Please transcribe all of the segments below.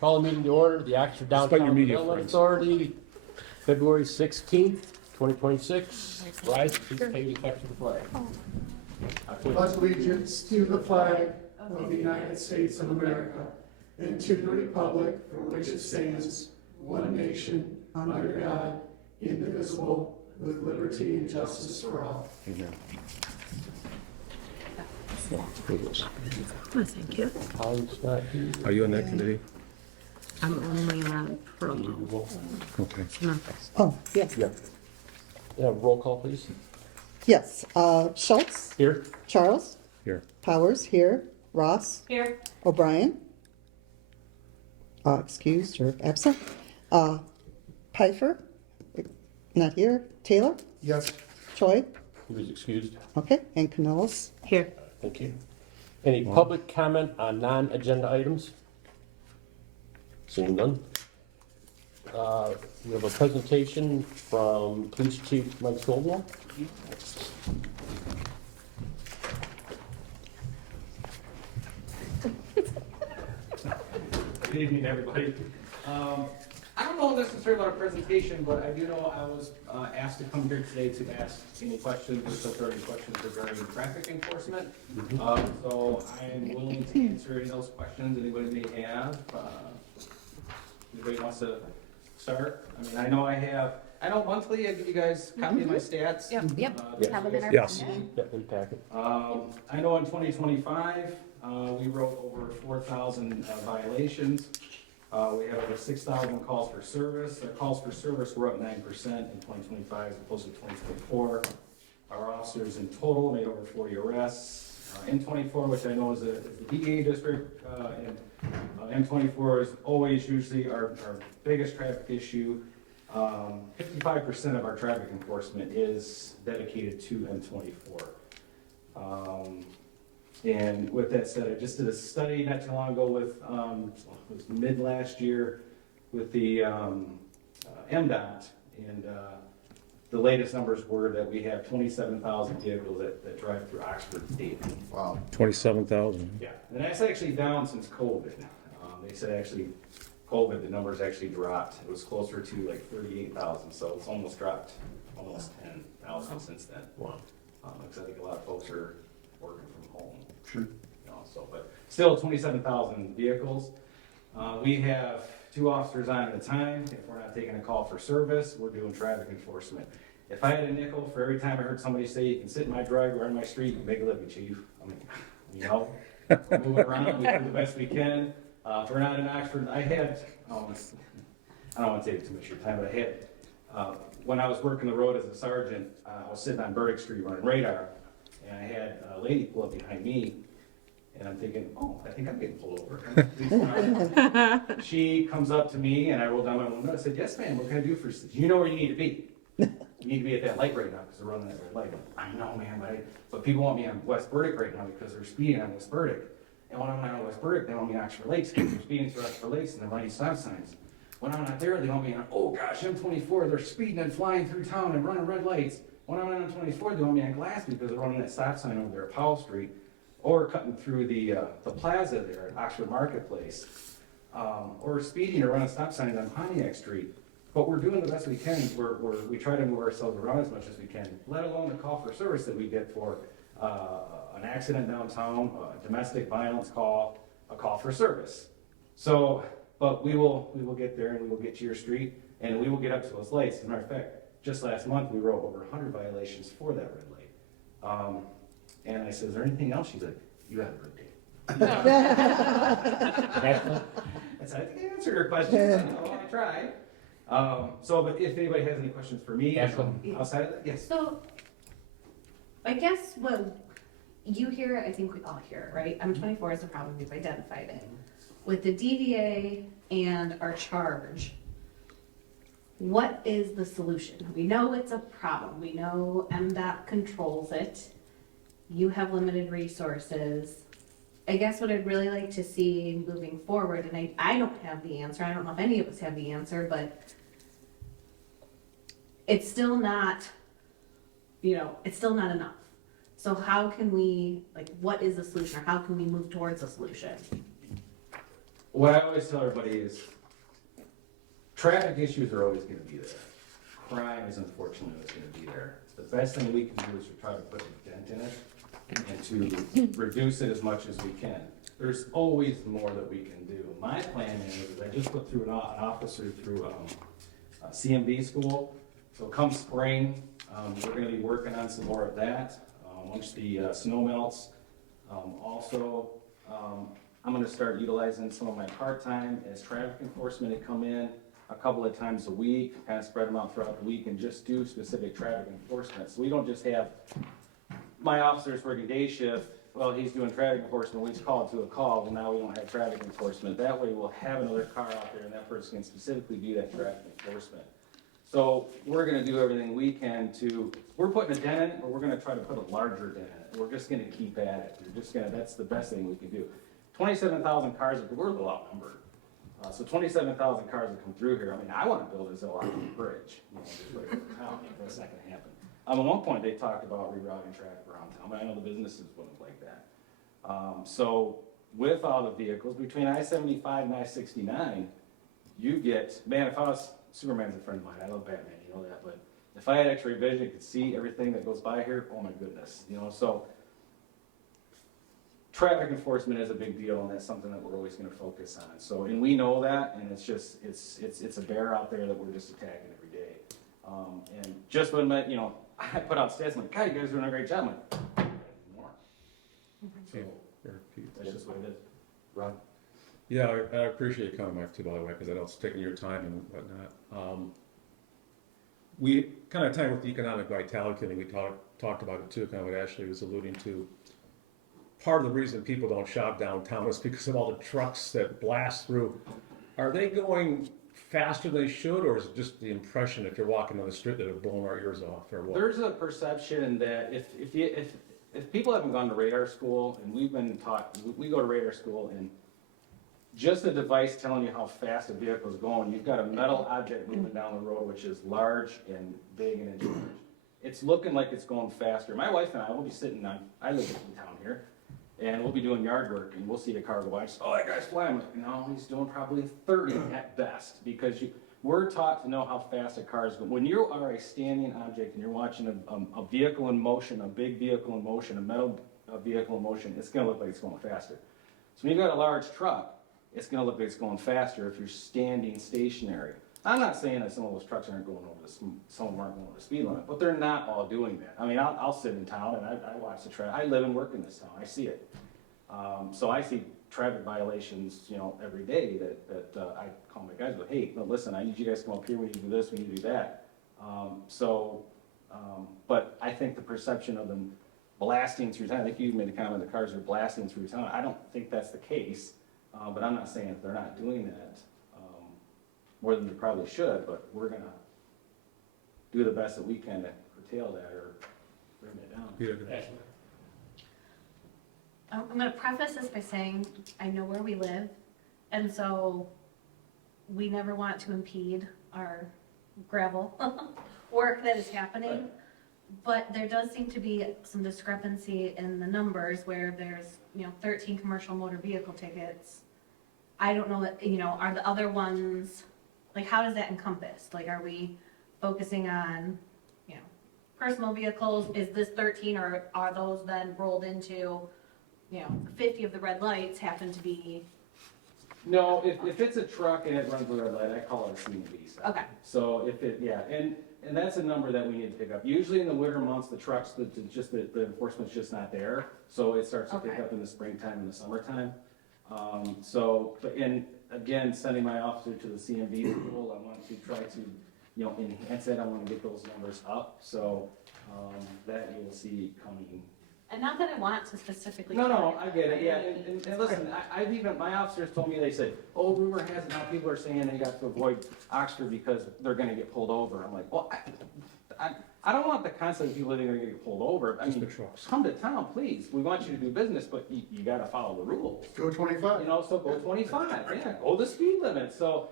Call the meeting to order, the Oxford Despite your Downtown media Development friends. Authority, February 16th, 2026. Rise, please pay respect to the flag. I Pledge allegiance to the flag of the United States of America and to the republic for which it stands, one nation, under God, indivisible, with liberty and justice for all. Oh, thank you. Colin's not here. Are you on that committee? I'm only on promo. Okay. Oh, yeah, Yeah. Yeah, roll call, please. yes. Schultz, Here. Charles, Here. Powers, here. Ross, Here. O'Brien, excused or absent. Pfeiffer, not here. Taylor, Yes. Choi, He was excused. okay, and Canollis. Here. Thank you. Any public comment on non-agenda items? Seeing none. We have a presentation from Police Chief Mike Scoville. Good evening, everybody. I don't know necessarily about a presentation, but I do know I was asked to come here today to ask any questions, if there are any questions regarding traffic enforcement. So I am willing to answer any of those questions anybody may have. Anybody wants to start? I mean, I know monthly I give you guys a copy of my stats. Yep. Yes. Have them in our Yes. packet. Yeah, in packet. I know in 2025, we wrote over 4,000 violations. We had over 6,000 calls for service. Our calls for service were up 9% in 2025 as opposed to 2024. Our officers in total made over 40 arrests. M24, which I know is the DEA district, and M24 is always usually our biggest traffic issue. 55% of our traffic enforcement is dedicated to M24. And with that said, I just did a study not too long ago with, it was mid last year with the MDOT, and the latest numbers were that we have 27,000 vehicles that drive through Oxford daily. Wow. 27,000. Yeah, and that's actually down since COVID. They said actually, COVID, the numbers actually dropped. It was closer to like 38,000, so it's almost dropped almost 10,000 since then. Wow. Because I think a lot of folks are working from home. Sure. So, but still 27,000 vehicles. We have 2 officers on at a time. If we're not taking a call for service, we're doing traffic enforcement. If I had a nickel for every time I heard somebody say, you can sit in my driveway or in my street and make a living, chief. I mean, you know, we move around, we do the best we can. If we're not in Oxford, I don't want to take too much of your time, but I had, when I was working the road as a sergeant, I was sitting on Burdick Street running radar, and I had a lady pull up behind me, and I'm thinking, oh, I think I'm getting pulled over. She comes up to me, and I rolled down my window. I said, yes, ma'am, what can I do for you? She said, you know where you need to be. You need to be at that light right now, because they're running that red light. I know, ma'am, but people want me on West Burdick right now because they're speeding on West Burdick. And when I'm not on West Burdick, they want me on Oxford Lakes, because they're speeding through Oxford Lakes, and they're running stop signs. When I'm not there, they want me on, oh gosh, M24, they're speeding and flying through town and running red lights. When I'm on M24, they want me on Glass because they're running that stop sign over there at Powell Street, or cutting through the plaza there at Oxford Marketplace, or speeding or running stop signs on Pontiac Street. But we're doing the best we can. We try to move ourselves around as much as we can, let alone the call for service that we get for an accident downtown, a domestic violence call, a call for service. So, but we will get there, and we will get to your street, and we will get up to those lights. As a matter of fact, just last month, we wrote over 100 violations for that red light. And I said, is there anything else? She's like, you have a good day. Ashley? I said, I think I answered her question. I tried. But if anybody has any questions for me, Ashley? outside of that, yes. So, I guess when you hear it, I think we all hear it, right? M24 is a problem, we've identified it. With the DVA and our charge, what is the solution? We know it's a problem, we know MDOT controls it. You have limited resources. I guess what I'd really like to see moving forward, and I don't have the answer, I don't know if any of us have the answer, but it's still not, it's still not enough. So how can we, what is the solution, or how can we move towards a solution? what I always tell everybody is, traffic issues are always gonna be there. Crime is unfortunately always gonna be there. The best thing we can do is to try to put a dent in it and to reduce it as much as we can. There's always more that we can do. My plan is I just put through an officer through CMB school. So come spring, we're gonna be working on some more of that. Once the snow melts. Also, I'm gonna start utilizing some of my part-time as traffic enforcement to come in a couple of times a week, kind of spread them out throughout the week and just do specific traffic enforcement. So we don't just have my officers working day shift, well, he's doing traffic enforcement, we just call it to a call, well, now we don't have traffic enforcement. That way we'll have another car out there and that person can specifically do that traffic enforcement. So we're gonna do everything we can to, we're putting a dent in it, but we're gonna try to put a larger dent in it. We're just gonna keep at it. We're just gonna, that's the best thing we can do. 27,000 cars, we're a little outnumbered. So 27,000 cars that come through here, I mean, I wanna build a Zillow Bridge, you know, just right over town, that's not gonna happen. At one point, they talked about rerouting traffic around town, but I know the businesses wouldn't like that. So with all the vehicles, between I-75 and I-69, you get, man, if I was, Superman's a friend of mine, I love Batman, you know that, but if I had X-ray vision, could see everything that goes by here, oh my goodness, you know, so traffic enforcement is a big deal, and that's something that we're always gonna focus on. So, and we know that, and it's just, it's a bear out there that we're just attacking every day. And just when, you know, I put out stats, I'm like, God, you guys are doing a great job, I'm like, more. So, that's just what it is. Ron? Yeah, I appreciate you coming back too, by the way, because I know it's taking your time and whatnot. We kind of tied with the economic vitality thing, we talked about it too, kind of what Ashley was alluding to. Part of the reason people don't shop downtown is because of all the trucks that blast through. Are they going faster than they should, or is it just the impression if you're walking on the street that are blowing our ears off, or what? There's a perception that if people haven't gone to radar school, and we've been taught, we go to radar school, and just a device telling you how fast a vehicle is going, you've got a metal object moving down the road, which is large and big and in charge. It's looking like it's going faster. My wife and I will be sitting on, I live in town here, and we'll be doing yard work, and we'll see a car go by, oh, that guy's flying. I'm like, no, he's doing probably 30 at best, because we're taught to know how fast a car is going. When you are a standing object and you're watching a vehicle in motion, a big vehicle in motion, a metal vehicle in motion, it's gonna look like it's going faster. So when you've got a large truck, it's gonna look like it's going faster if you're standing stationary. I'm not saying that some of those trucks aren't going over some of them aren't going over the speed limit, but they're not all doing that. I mean, I'll sit in town and I watch the traffic. I live and work in this town. I see it. So I see traffic violations, you know, every day that I call my guys, but hey, no, listen, I need you guys to come up here. We need to do this. We need to do that. But I think the perception of them blasting through town. I think you made a comment the cars are blasting through town. I don't think that's the case, but I'm not saying that they're not doing that. More than they probably should, but we're gonna do the best that we can to curtail that or bring it down. Yeah. I'm gonna preface this by saying, I know where we live, and so we never want to impede our gravel work that is happening. But there does seem to be some discrepancy in the numbers where there's, 13 commercial motor vehicle tickets. I don't know that, are the other ones, like, how does that encompass? Like, are we focusing on, personal vehicles? Is this 13, or are those then rolled into, 50 of the red lights happen to be? No, if it's a truck and it runs with a red light, I call it a CMV. Okay. So if it, yeah, and that's a number that we need to pick up. Usually in the winter months, the trucks, the enforcement's just not there. So it starts to pick Okay. up in the springtime and the summertime. And again, sending my officer to the CMV school, I want to try to, enhance it. I want to get those numbers up. So, that you will see coming. And not that I want to specifically. No, I get it, yeah, and listen, I've even, my officers told me, they said, oh, rumor has it now, people are saying they got to avoid Oxford because they're gonna get pulled over. I'm like, well, I don't want the concept of people living there gonna get pulled over. I Just mean, the trucks. come to town, please, we want you to do business, but you gotta follow the rules. Go 25. So go 25, yeah, go the speed limit, so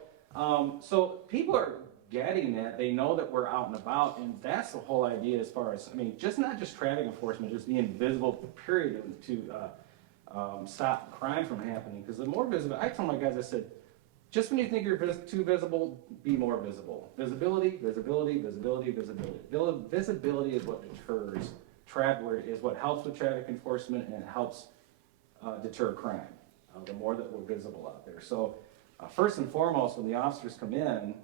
people are getting that, they know that we're out and about, and that's the whole idea as far as, not just traffic enforcement, just being visible, period, to stop crime from happening, because the more visible, I told my guys, I said, just when you think you're too visible, be more visible. Visibility, visibility, visibility, visibility. Visibility is what deters traveler, is what helps with traffic enforcement, and it helps deter crime. The more that we're visible out there. So first and foremost, when the officers come in,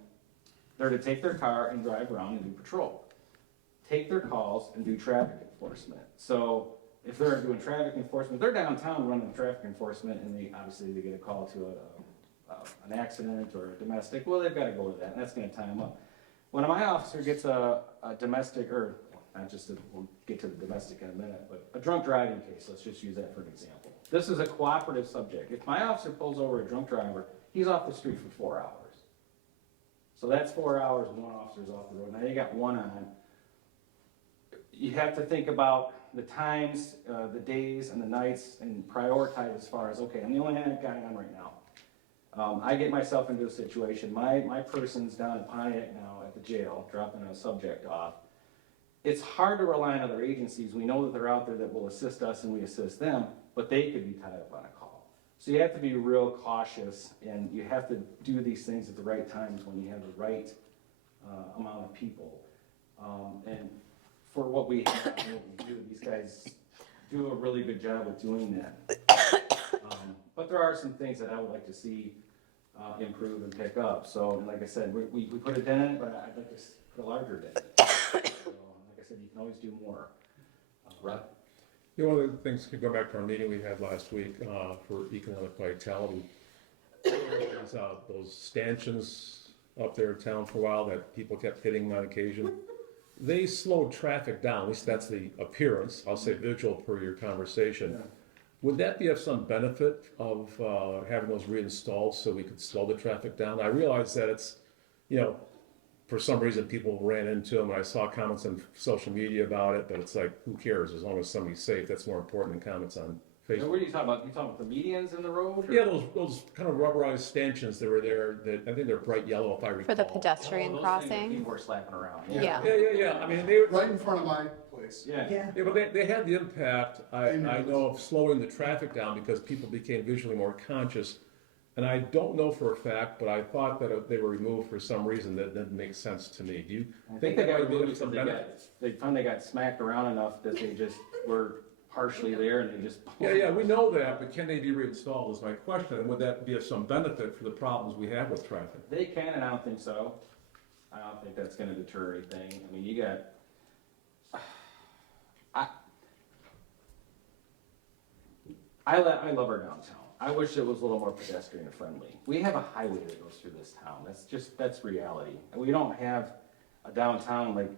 they're to take their car and drive around and do patrol. Take their calls and do traffic enforcement. So if they're doing traffic enforcement, they're downtown running traffic enforcement, and obviously they get a call to an accident or a domestic, well, they've got to go to that, and that's going to tie them up. When my officer gets a domestic, or not just, we'll get to the domestic in a minute, but a drunk driving case, let's just use that for an example. This is a cooperative subject. If my officer pulls over a drunk driver, he's off the street for 4 hours. So that's 4 hours and one officer's off the road. Now you got one on. You have to think about the times, the days and the nights, and prioritize as far as, okay, I'm the only guy on right now. I get myself into a situation, my person's down in Pontiac now at the jail, dropping a subject off. It's hard to rely on other agencies. We know that they're out there that will assist us and we assist them, but they could be tied up on a call. So you have to be real cautious, and you have to do these things at the right times when you have the right amount of people. And for what we have and what we do, these guys do a really good job of doing that. But there are some things that I would like to see improve and pick up. So, and like I said, we put a dent in it, but I'd like to put a larger dent. So, like I said, you can always do more. Right? You know, one of the things, to go back to our meeting we had last week for economic vitality, is, those stanchions up there in town for a while that people kept hitting on occasion. They slowed traffic down, at least that's the appearance, I'll say visual per your conversation. Yeah. Would that be of some benefit of having those reinstalled so we could slow the traffic down? I realize that it's, you know, for some reason people ran into them, and I saw comments on social media about it, but it's like, who cares? As long as somebody's safe, that's more important than comments on Now, Facebook. what are you talking about? You talking about the medians in the road? Or? Yeah, those kind of rubberized stanchions that were there, that, I think they're bright yellow if I recall. For the Oh, pedestrian those things that crossing? people were slapping around. Yeah. Yeah, I mean, they, Right in front of my place. Yeah. yeah, but they had the impact, I know, of slowing the traffic down because people became visually more conscious. And I don't know for a fact, but I thought that they were removed for some reason that didn't make sense to me. Do you I think they that got might be removed some because benefit? they found they got smacked around enough that they just were partially there and they just. Yeah, we know that, but can they be reinstalled is my question, and would that be of some benefit for the problems we have with traffic? They can, and I don't think so. I don't think that's gonna deter anything. I mean, you got. I love our downtown. I wish it was a little more pedestrian friendly. We have a highway that goes through this town. That's reality. And we don't have a downtown like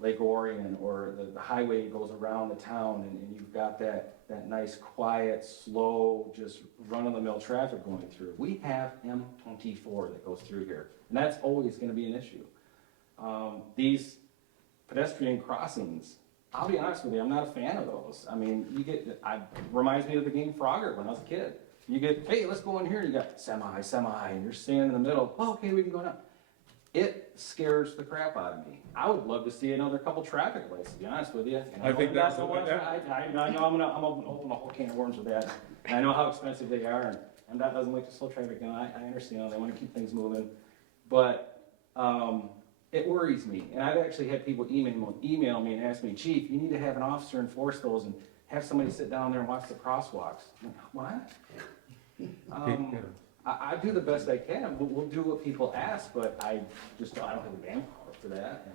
Lake Orion, or the highway goes around the town, and you've got that nice, quiet, slow, just run-of-the-mill traffic going through. We have M24 that goes through here, and that's always gonna be an issue. These pedestrian crossings, I'll be honest with you, I'm not a fan of those. I mean, reminds me of the game Frogger when I was a kid. You get, hey, let's go in here, and you got semi, and you're standing in the middle, oh, okay, we can go down. It scares the crap out of me. I would love to see another couple traffic lights, to be honest with you. And I think that's so much. I know I'm gonna open a whole can of worms with that. And I know how expensive they are, and that doesn't like to slow traffic down. I understand, they wanna keep things moving. But, it worries me. And I've actually had people email me and ask me, Chief, you need to have an officer enforce those and have somebody sit down there and watch the crosswalks. I'm like, what? I do the best I can. We'll do what people ask, but I don't have the manpower for that.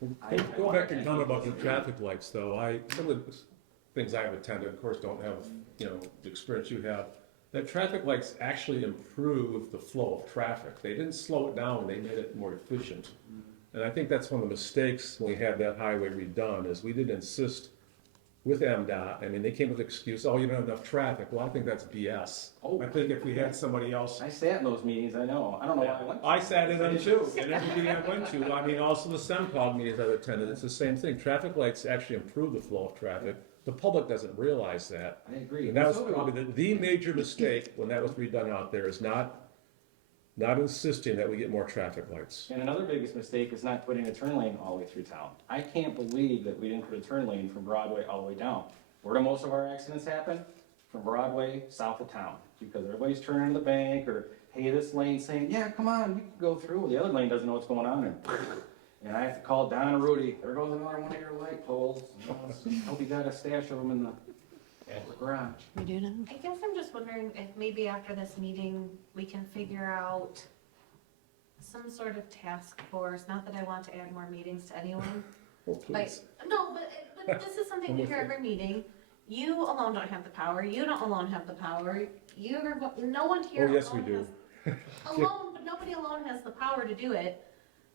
And Go back to your comment about the traffic lights, though. Some of the things I've attended, of course, don't have, you know, the experience you have. That traffic lights actually improve the flow of traffic. They didn't slow it down, they made it more efficient. And I think that's one of the mistakes when we had that highway redone, is we didn't insist with MDOT. I mean, they came with the excuse, oh, you don't have enough traffic. Well, I think that's BS. Oh. I think if we had somebody else. I sat in those meetings, I know. I don't know why I went. I sat in them too, and every meeting I went to, I mean, also the SEMCOG meetings I've attended, it's the same thing. Traffic lights actually improve the flow of traffic. The public doesn't realize that. I agree. And that was So do probably the major mistake when that was redone out there, is not insisting that we get more traffic lights. And another biggest mistake is not putting a turn lane all the way through town. I can't believe that we didn't put a turn lane from Broadway all the way down. Where do most of our accidents happen? from Broadway south of town, because everybody's turning to the bank, or, hey, this lane's saying, yeah, come on, you can go through. Well, the other lane doesn't know what's going on, and I have to call Don and Rudy, there goes another one of your light poles. Hope you got a stash of them in the garage. We do now. I guess I'm just wondering if maybe after this meeting, we can figure out some sort of task force, not that I want to add more meetings to anyone. Well, Like, please. no, but this is something we hear every meeting. You alone don't have the power, you don't alone have the power, no one here Oh, yes, we alone do. alone, but nobody alone has the power to do it.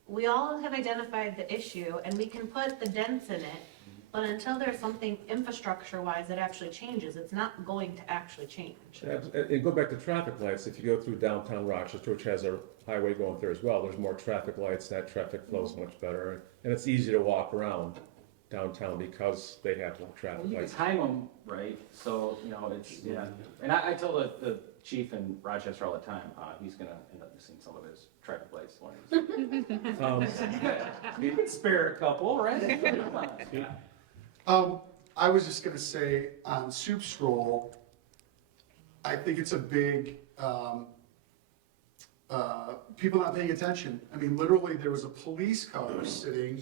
We all have identified the issue and we can put the dents in it, but until there's something infrastructure-wise that actually changes, it's not going to actually change. And go back to traffic lights, if you go through downtown Rochester, which has a highway going there as well, there's more traffic lights, that traffic flows much better. And it's easy to walk around downtown because they have more Well, traffic you can lights. time them right, so, it's, yeah. And I tell the chief in Rochester all the time, he's gonna end up missing some of his traffic lights when he's. Um, You could spare a couple, right? Come on. I was just gonna say, on Soup Stroll, I think it's a big, people not paying attention. I mean, literally, there was a police car sitting,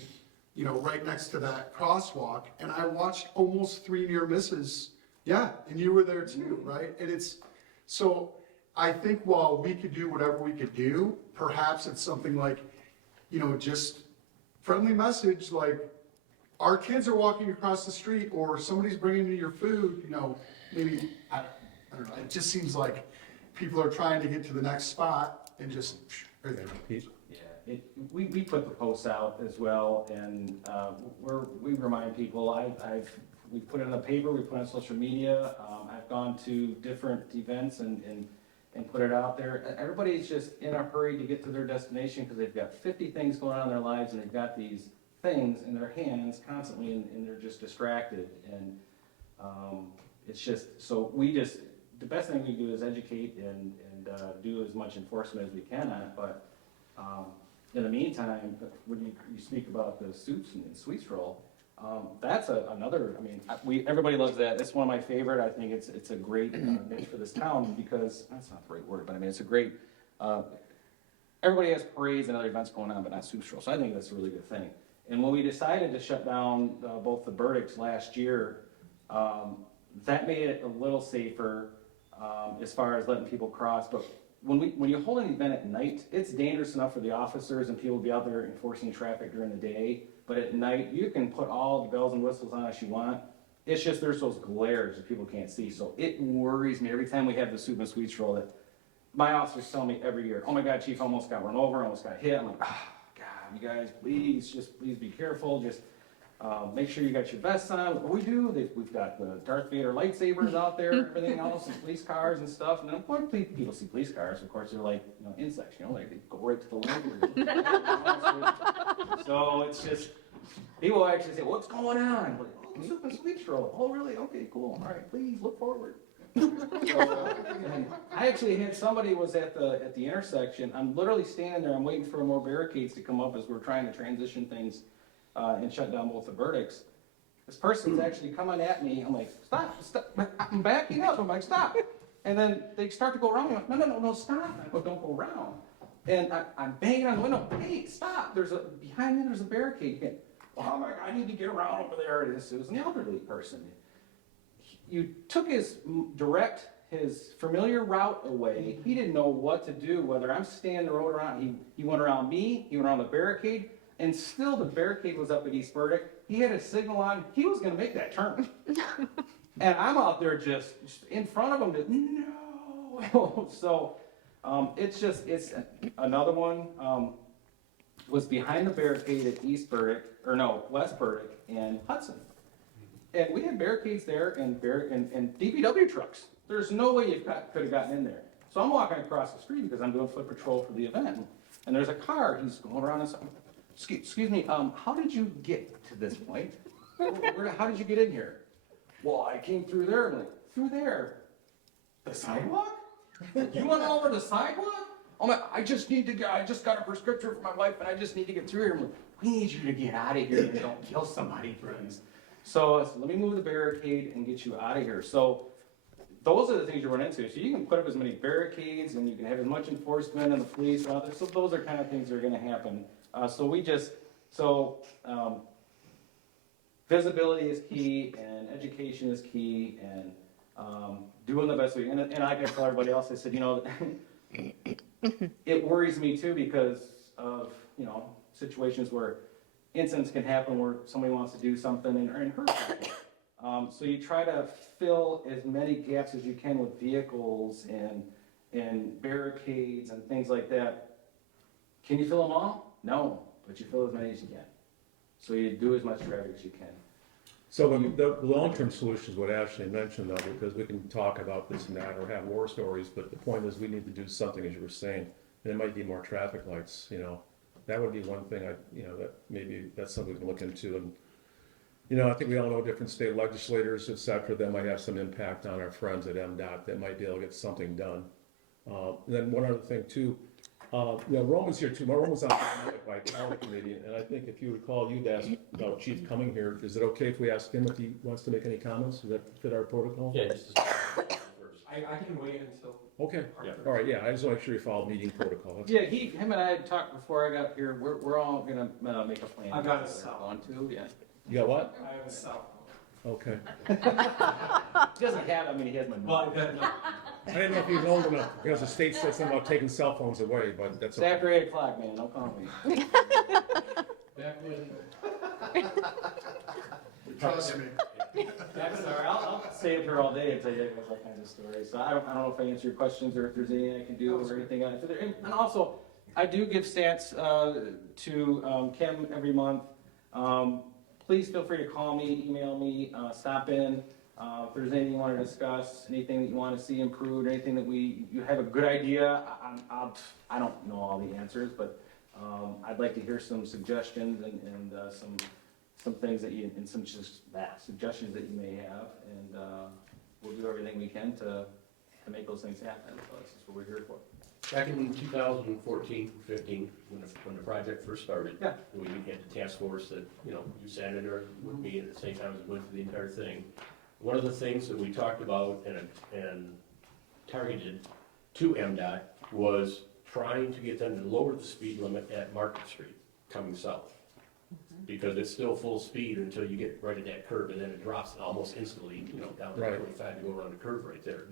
right next to that crosswalk, and I watched almost 3 near misses. Yeah, and you were there too, right? And so I think while we could do whatever we could do, perhaps it's something like, just friendly message, like, our kids are walking across the street, or somebody's bringing you your food, maybe, I don't know, it just seems like people are trying to get to the next spot and just, right there. Yeah, we put the posts out as well, and, we remind people, we put it in the paper, we put it on social media, I've gone to different events and put it out there. Everybody's just in a hurry to get to their destination, because they've got 50 things going on in their lives, and they've got these things in their hands constantly, and they're just distracted, and, it's just, so the best thing we do is educate and do as much enforcement as we can on it, but, in the meantime, when you speak about the soups and sweet roll, that's another, everybody loves that. It's one of my favorite. I think it's a great niche for this town, because, that's not the right word, but it's a great, everybody has parades and other events going on, but not soup roll, so I think that's a really good thing. And when we decided to shut down both the Burdicks last year, that made it a little safer as far as letting people cross, but when you hold an event at night, it's dangerous enough for the officers and people to be out there enforcing traffic during the day. But at night, you can put all the bells and whistles on as you want. It's just there's those glares that people can't see. So it worries me every time we have the soup and sweets roll that my officers tell me every year, oh my God, Chief, almost got run over, almost got hit. I'm like, God, you guys, please be careful. Just make sure you got your vests on. What we do, we've got the Darth Vader lightsabers out there, everything else, and police cars and stuff. And then when people see police cars, of course, they're like, insects, like they go right to the line. So it's just, people actually say, what's going on? I'm like, oh, soup and sweet roll. Oh, really? Okay, cool. All right, please look forward. I actually had somebody was at the intersection. I'm literally standing there. I'm waiting for more barricades to come up as we're trying to transition things and shut down both the Burdicks. This person's actually coming at me. I'm like, stop. I'm backing up. I'm like, stop. And then they start to go around me. I'm like, no, stop. I go, don't go around. And I'm banging on the window. Hey, stop. Behind me, there's a barricade. Oh my God, I need to get around over there. It was an elderly person. You took his familiar route away. He didn't know what to do, whether I'm standing the road around. He went around me, he went around the barricade, and still the barricade was up at East Burdick. He had a signal on, he was gonna make that turn. And I'm out there just in front of him, no. So, it's another one, was behind the barricade at West Burdick and Hudson. And we had barricades there and DPW trucks. There's no way you could have gotten in there. So I'm walking across the street because I'm doing foot patrol for the event. And there's a car, he's going around and saying, excuse me, how did you get to this point? How did you get in here? Well, I came through there. I'm like, through there? The sidewalk? You went over the sidewalk? I'm like, I just got a prescription for my wife and I just need to get through here. I'm like, we need you to get out of here and don't kill somebody, please. So let me move the barricade and get you out of here. So those are the things you run into. So you can put up as many barricades and you can have as much enforcement and the police and others. So those are kind of things that are gonna happen. Visibility is key and education is key and, doing the best we can. And I can tell everybody else, I said, you know, it worries me too because of, you know, situations where incidents can happen where somebody wants to do something and hurt people. So you try to fill as many gaps as you can with vehicles and barricades and things like that. Can you fill them all? No, but you fill as many as you can. So you do as much traffic as you can. So the long-term solutions, what Ashley mentioned though, because we can talk about this and that or have war stories, but the point is we need to do something, as you were saying, and it might be more traffic lights, you know. That would be one thing that maybe that's something we can look into. And, you know, I think we all know different state legislators, et cetera, that might have some impact on our friends at MDOT that might be able to get something done. And then one other thing too, you know, Roman's here too. Roman's on the Economic Vitality Committee, and I think if you recall, you'd asked about Chief coming here. Is it okay if we ask him if he wants to make any comments? Does that fit our protocol? Yeah, just I can wait until. Okay, all right, yeah, I just want to make sure you follow meeting protocol. That's- Yeah, him and I had talked before I got here. We're all gonna make a plan. I've got a together. cell. Want to? Yeah. You got what? I have a cell Okay. He doesn't have. I mean, he has my. phone. Well, I didn't know if he was old enough, because the state said something about taking cell phones away, but that's It's okay. after 8 o'clock, man. Don't call me. back when. Trust me. That's all right. I'll stay up here all day and tell you guys all kinds of stories. So I don't know if I answer your questions or if there's anything I can do or anything. And also, I do give stats to Kim every month. Please feel free to call me, email me, stop in. If there's anything you want to discuss, anything that you want to see improved, anything that you have a good idea, I don't know all the answers, but I'd like to hear some suggestions and some things that you, and some just suggestions that you may have, and we'll do everything we can to make those things happen. So that's just what we're here for. Back in 2014, 15, when the project first started, Yeah. we had the task force that, you know, you sat in there with me at the same time as we went through the entire thing. One of the things that we talked about and targeted to MDOT was trying to get them to lower the speed limit at Market Street coming south. Because it's still full speed until you get right at that curve, and then it drops almost instantly, you know, down to Right. 25 to go around the curve right there.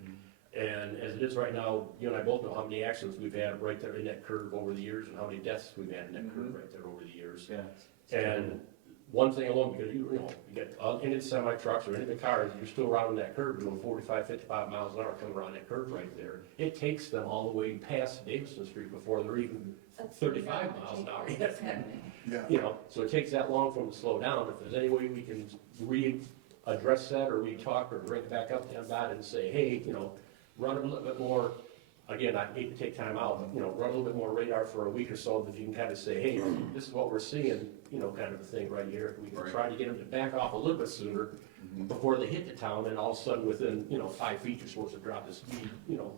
And as it is right now, you and I both know how many accidents we've had right there in that curve over the years, and how many deaths we've had in that curve right there over the years. Yeah. And one thing alone, because you know, you get into semi trucks or into the cars, you're still around that curve doing 45, 55 miles an hour coming around that curve right there. It takes them all the way past Davison Street before they're even 35 miles an hour yet. Yeah. You know, so it takes that long for them to slow down. If there's any way we can readdress that, or re-talk, or bring it back up to MDOT and say, hey, you know, run a little bit more, again, I hate to take time out, but, you know, run a little bit more radar for a week or so, that you can kind of say, hey, this is what we're seeing, you know, kind of a thing right here. We can try to get them to back off a little bit sooner before they hit the town, and all of a sudden, within, you know, 5 feet, you're supposed to drop the speed, you know.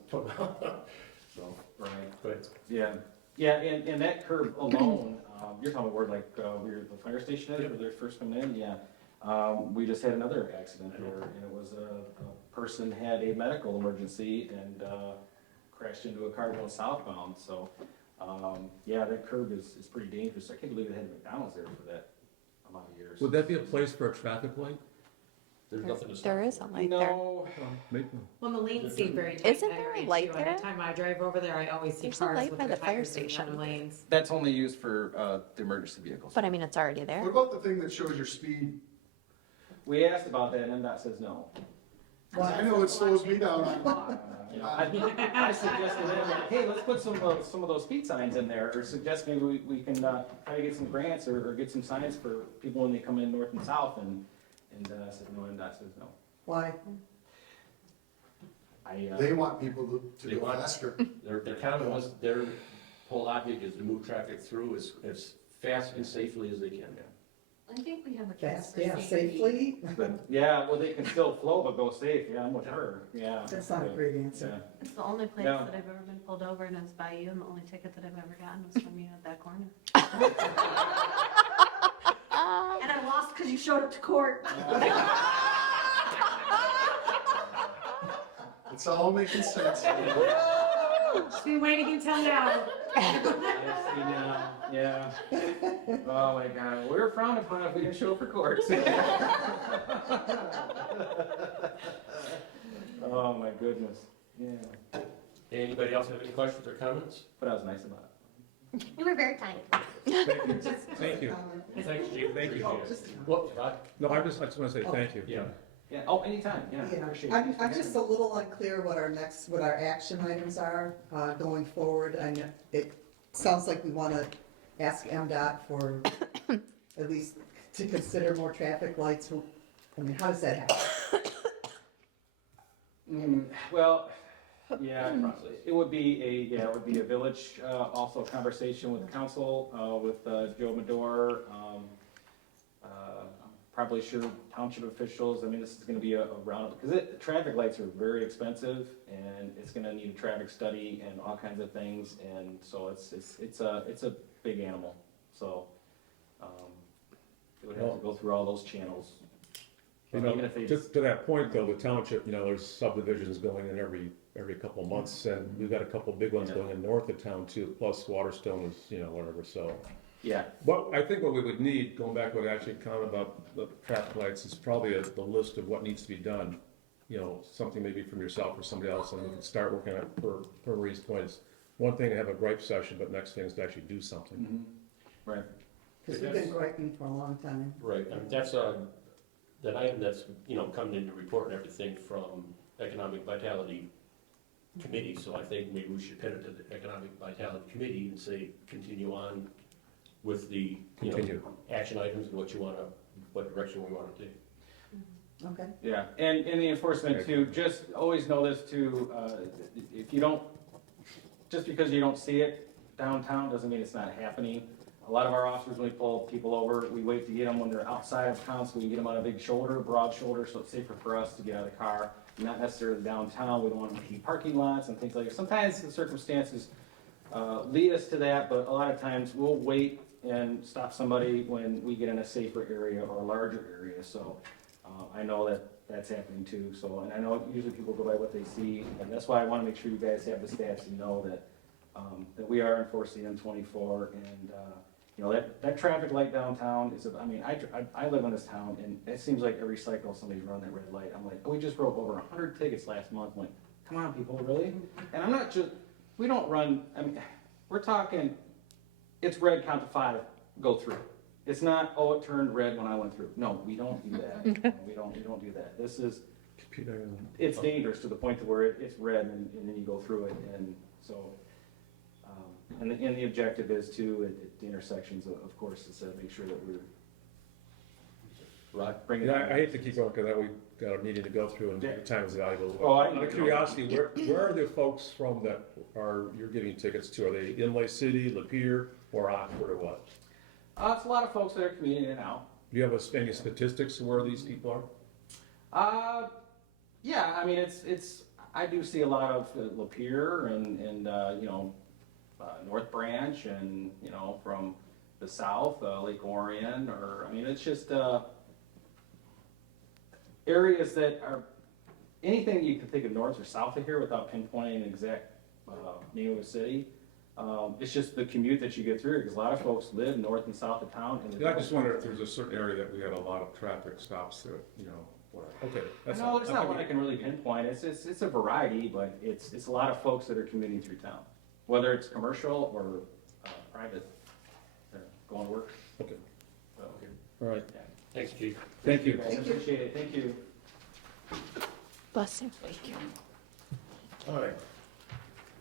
So, Right. but Yeah. Yeah, and that curve alone, you're talking about where like where the fire station is, where they're first coming in, yeah. We just had another accident there, and it was a person had a medical emergency and crashed into a car going southbound. So, yeah, that curve is pretty dangerous. I can't believe they had McDonald's there for that amount of years. Would that be a place for a traffic light? there's nothing to stop. There is a light there. No, Maybe. Well, the lanes seem very tight. Isn't there a light there? Anytime I drive over there, I always see There's a cars light with by their the fire tires in station. the lanes. that's only used for the emergency vehicles. But I mean, it's already What there. about the thing that shows your speed? We asked about that, and MDOT says no. Well, I know it slows me down on. You know, I suggested to them, like, hey, let's put some of those speed signs in there, or suggest maybe we can try to get some grants or get some signs for people when they come in north and south, and I said no, and that says no. Why? They want people to They go want- faster. Their county wants, their whole object is to move traffic through as fast and safely as they can. I think we have a. Fast, yeah, safely? Yeah, well, they can still flow, but go safe, yeah, I'm with her, yeah. That's not a great answer. Yeah. It's the only place Yeah. that I've ever been pulled over and it's by you, and the only ticket that I've ever gotten was from you at that corner. And I lost because you showed up to court. It's all making sense. She's been waiting until now. I see now, yeah. Oh my God, we were frowned upon if we didn't show up for court. Oh my goodness, yeah. Anybody else have any questions or comments? But I was nice about it. You were very kind. Thank you. Thanks, Chief. Thank you. Whoops, Rod? No, I just want to say thank you. Yeah. Yeah, oh, anytime, yeah, Yeah, appreciate I'm, it. I'm just a little unclear what our action items are, going forward. I know, it sounds like we wanna ask MDOT for at least to consider more traffic lights. I mean, how does that happen? Well, yeah, probably. It would be a village, also conversation with council, with Joe Madore, probably sure township officials. I mean, this is gonna be a round, because traffic lights are very expensive, and it's gonna need a traffic study and all kinds of things, and so it's a big animal, so, it would have to go through all those channels. You know, Even if they to that point though, the township, you know, there's subdivisions going in every couple of months, and we've got a couple big ones going in north of town too, plus Waterstone is, you know, whatever, so. yeah, I think what we would need, going back to what actually comment about the traffic lights, is probably the list of what needs to be done. You know, something maybe from yourself or somebody else, and we can start working on it per Marie's point. It's one thing to have a gripe session, but next thing is to actually do something. right. Cause we've been griping for a long time. Right, I mean, that's that item that's, you know, coming in to report and everything from Economic Vitality Committee, so I think maybe we should pin it to the Economic Vitality Committee and say, continue on with the, you know, Continue. action items and what direction we wanna take. Okay. Yeah, and the enforcement too, just always know this too, if you don't, just because you don't see it downtown doesn't mean it's not happening. A lot of our officers, when we pull people over, we wait to get them when they're outside of town, so we can get them on a big shoulder, broad shoulder, so it's safer for us to get out of the car. Not necessarily downtown, we don't want them to keep parking lots and things like that. Sometimes the circumstances lead us to that, but a lot of times we'll wait and stop somebody when we get in a safer area or a larger area, so I know that that's happening too, so, and I know usually people go by what they see, and that's why I wanna make sure you guys have the stats and know that, that we are enforcing M24, and, you know, that traffic light downtown is, I mean, I live in this town, and it seems like every cycle somebody's running that red light. I'm like, oh, we just wrote over 100 tickets last month. I'm like, come on, people, really? And I'm not just, we don't run, I mean, we're talking, it's red, count to 5, go through. It's not, oh, it turned red when I went through. No, we don't do that. We don't do that. This is, it's dangerous to the point to where it's red and then you go through it, and so, and the objective is to, at the intersections, of course, is to make sure that we're Rod? bringing. Yeah, I hate to keep going, because we got a meeting to go through, and the time is valuable. Oh, I- Out of curiosity, where are the folks from that you're giving tickets to? Are they Inlay City, Lapeer, or Oxford, or what? It's a lot of folks that are commuting in and out. Do you have any statistics of where these people are? Yeah, I mean, it's, I do see a lot of Lapeer and, you know, North Branch and, you know, from the south, Lake Orion, or, I mean, it's just, areas that are, anything you can think of north or south of here without pinpointing an exact, name of a city. It's just the commute that you get through, because a lot of folks live north and south of town. And Yeah, I just wondered if there's a certain area that we had a lot of traffic stops there, you know, whatever. Okay. that's No, all. there's not one I can really pinpoint. It's a variety, but it's a lot of folks that are commuting through town, whether it's commercial or private. They're going to work. Okay, So, all right. yeah. Thanks, Chief. Thank you. Guys, appreciate it. Thank you. Bless you. All right.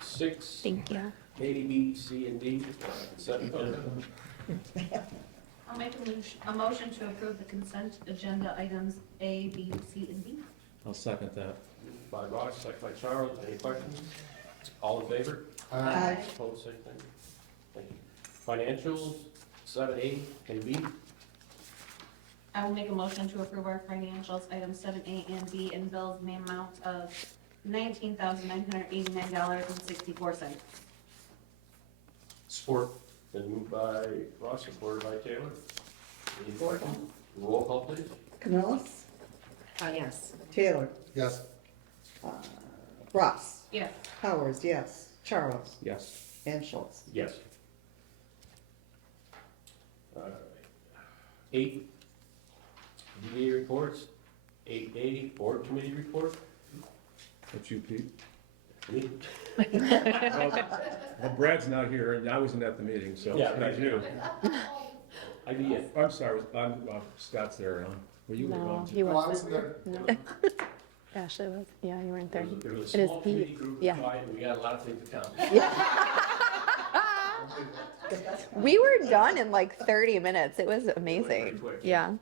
6, Thank you. A, B, C, and D, consent agenda. I'll make a motion to approve the consent agenda items A, B, C, and D. I'll second that. By Ross, second by Charles. Any questions? All in favor? Aye. Opposed, same thing. Thank you. Financials, 7A and B. I will make a motion to approve our financials, items 7A and B, and bills in the amount of $19,989.64. Support. Been moved by Ross, supported by Taylor. Any questions? Roll call, please. Canellis, Yes. Taylor, Yes. Ross, Yes. Powers, yes, Charles, Yes. and Schultz. Yes. All right. 8, DDA reports. 8A, board committee report. That's you, Pete. Me? Well, Brad's not here, and I wasn't at the meeting, so. Yeah, that's you. I mean, if I'm sorry, Scott's there, were you? No, going he No, I wasn't. wasn't there. No. Ashley was. Yeah, you weren't there. there was It a is small Pete. committee group, Yeah. and we got a lot of things to count. We were done in like 30 minutes. It was Pretty amazing. quick. Yeah.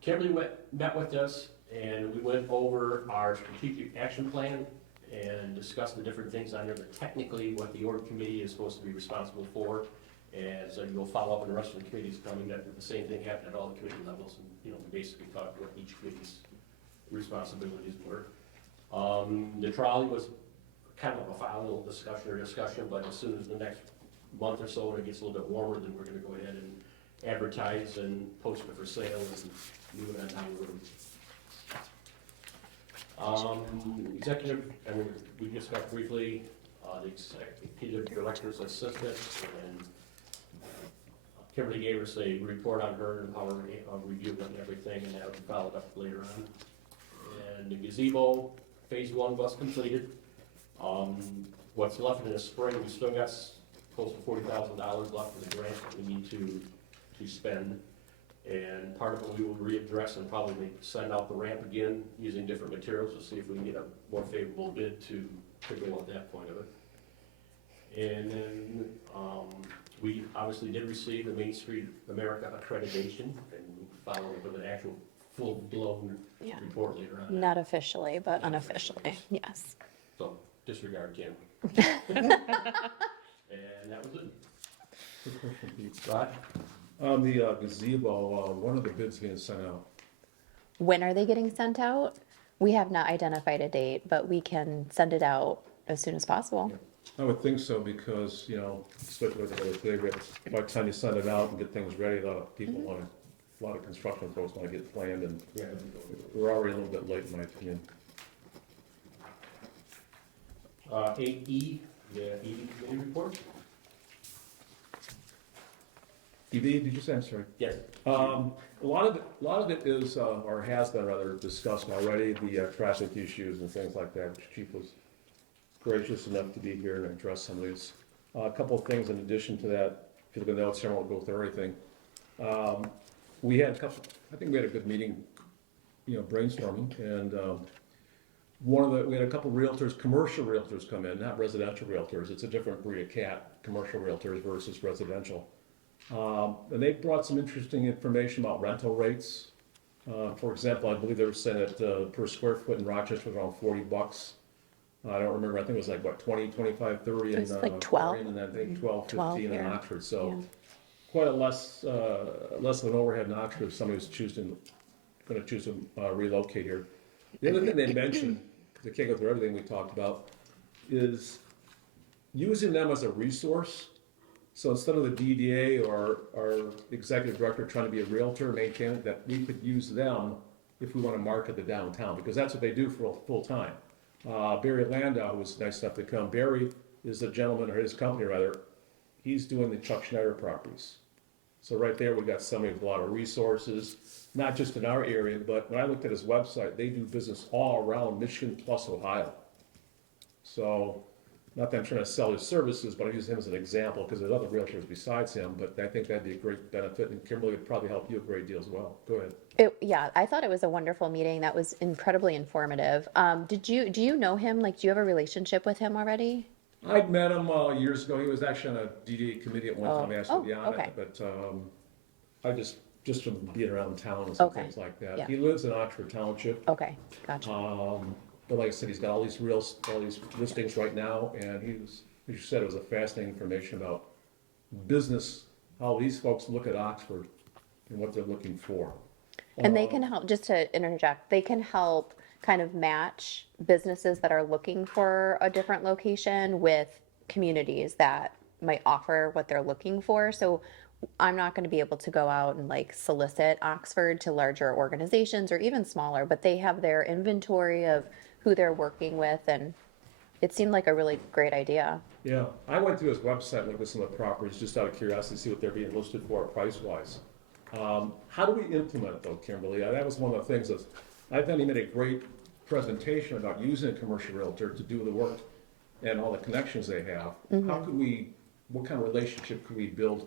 Kimberly met with us, and we went over our strategic action plan and discussed the different things on there, but technically what the org committee is supposed to be responsible for. And so you'll follow up on the rest of the committees coming, that the same thing happened at all the committee levels, and, we basically talked what each committee's responsibilities were. The trolley was kind of a final discussion, but as soon as the next month or so, when it gets a little bit warmer, then we're gonna go ahead and advertise and post it for sale and move it on down the road. Executive, and we discussed briefly, the executive director's assistant, and Kimberly gave us a report on her and how her review and everything, and that will be followed up later on. And the gazebo, phase 1 was completed. What's left in the spring, we still got close to $40,000 left in the grant that we need to spend. And part of it we will readdress and probably send out the ramp again using different materials to see if we can get a more favorable bid to go at that point of it. And then, we obviously did receive the Main Street America accreditation, and we'll follow up with an actual full-blown Yeah. report later on. Not officially, but unofficially. Yes. So disregard Kim. And that was it. Quick question, Pete. Scott? On the gazebo, when are the bids being sent out? When are they getting sent out? We have not identified a date, but we can send it out as soon as possible. I would think so, because, especially with the other today, by the time you send it out and get things ready, a lot of people want to, a lot of construction folks want to get planned, and Yeah. we're already a little bit late, in my opinion. 8E, the ED committee report? ED, did you say? I'm sorry. Yes. A lot of it is, or has been rather, discussed already, the traffic issues and things like that, which Chief was gracious enough to be here and address some of these. A couple of things in addition to that, if you look at the notes here, I won't go through everything. We had I think we had a good meeting, brainstorming, and we had a couple realtors, commercial realtors come in, not residential realtors. It's a different breed of cat, commercial realtors versus residential. And they brought some interesting information about rental rates. For example, I believe they were saying that per square foot in Rochester was around $40. I don't remember, I think it was like, 20, 25, 30 It was in like 12. Orion, and then I think 12, 12 15 in here. Oxford, so Yeah. quite a less of an overhead in Oxford if somebody's gonna choose to relocate here. The other thing they mentioned, because I can't go through everything we talked about, is using them as a resource. So instead of the DDA or our executive director trying to be a realtor, maintain that we could use them if we want to market the downtown, because that's what they do for full time. Barry Landau was nice enough to come. Barry is a gentleman, or his company rather, he's doing the Chuck Schneider properties. So right there, we got somebody with a lot of resources, not just in our area, but when I looked at his website, they do business all around Michigan plus Ohio. So, not that I'm trying to sell his services, but I use him as an example, because there's other realtors besides him, but I think that'd be a great benefit, and Kimberly would probably help you a great deal as well. Go ahead. Yeah, I thought it was a wonderful meeting. That was incredibly informative. Do you know him? Like, do you have a relationship with him already? I'd met him years ago. He was actually on a DDA committee at one time. I asked him to be on okay. it, but I just from being around town and some Okay. things like that. Yeah. He lives in Oxford Township. Okay, gotcha. But like I said, he's got all these listings right now, and as you said, it was a fascinating information about business, how these folks look at Oxford and what they're looking for. And they can help, just to interject, they can help kind of match businesses that are looking for a different location with communities that might offer what they're looking for. So I'm not going to be able to go out and like solicit Oxford to larger organizations or even smaller, but they have their inventory of who they're working with, and it seemed like a really great idea. Yeah, I went through his website, looked at some of the properties, just out of curiosity, to see what they're being listed for price-wise. How do we implement it though, Kimberly? That was one of the things that, I thought he made a great presentation about using a commercial realtor to do the work and all the connections they have. How could we, what kind of relationship could we build?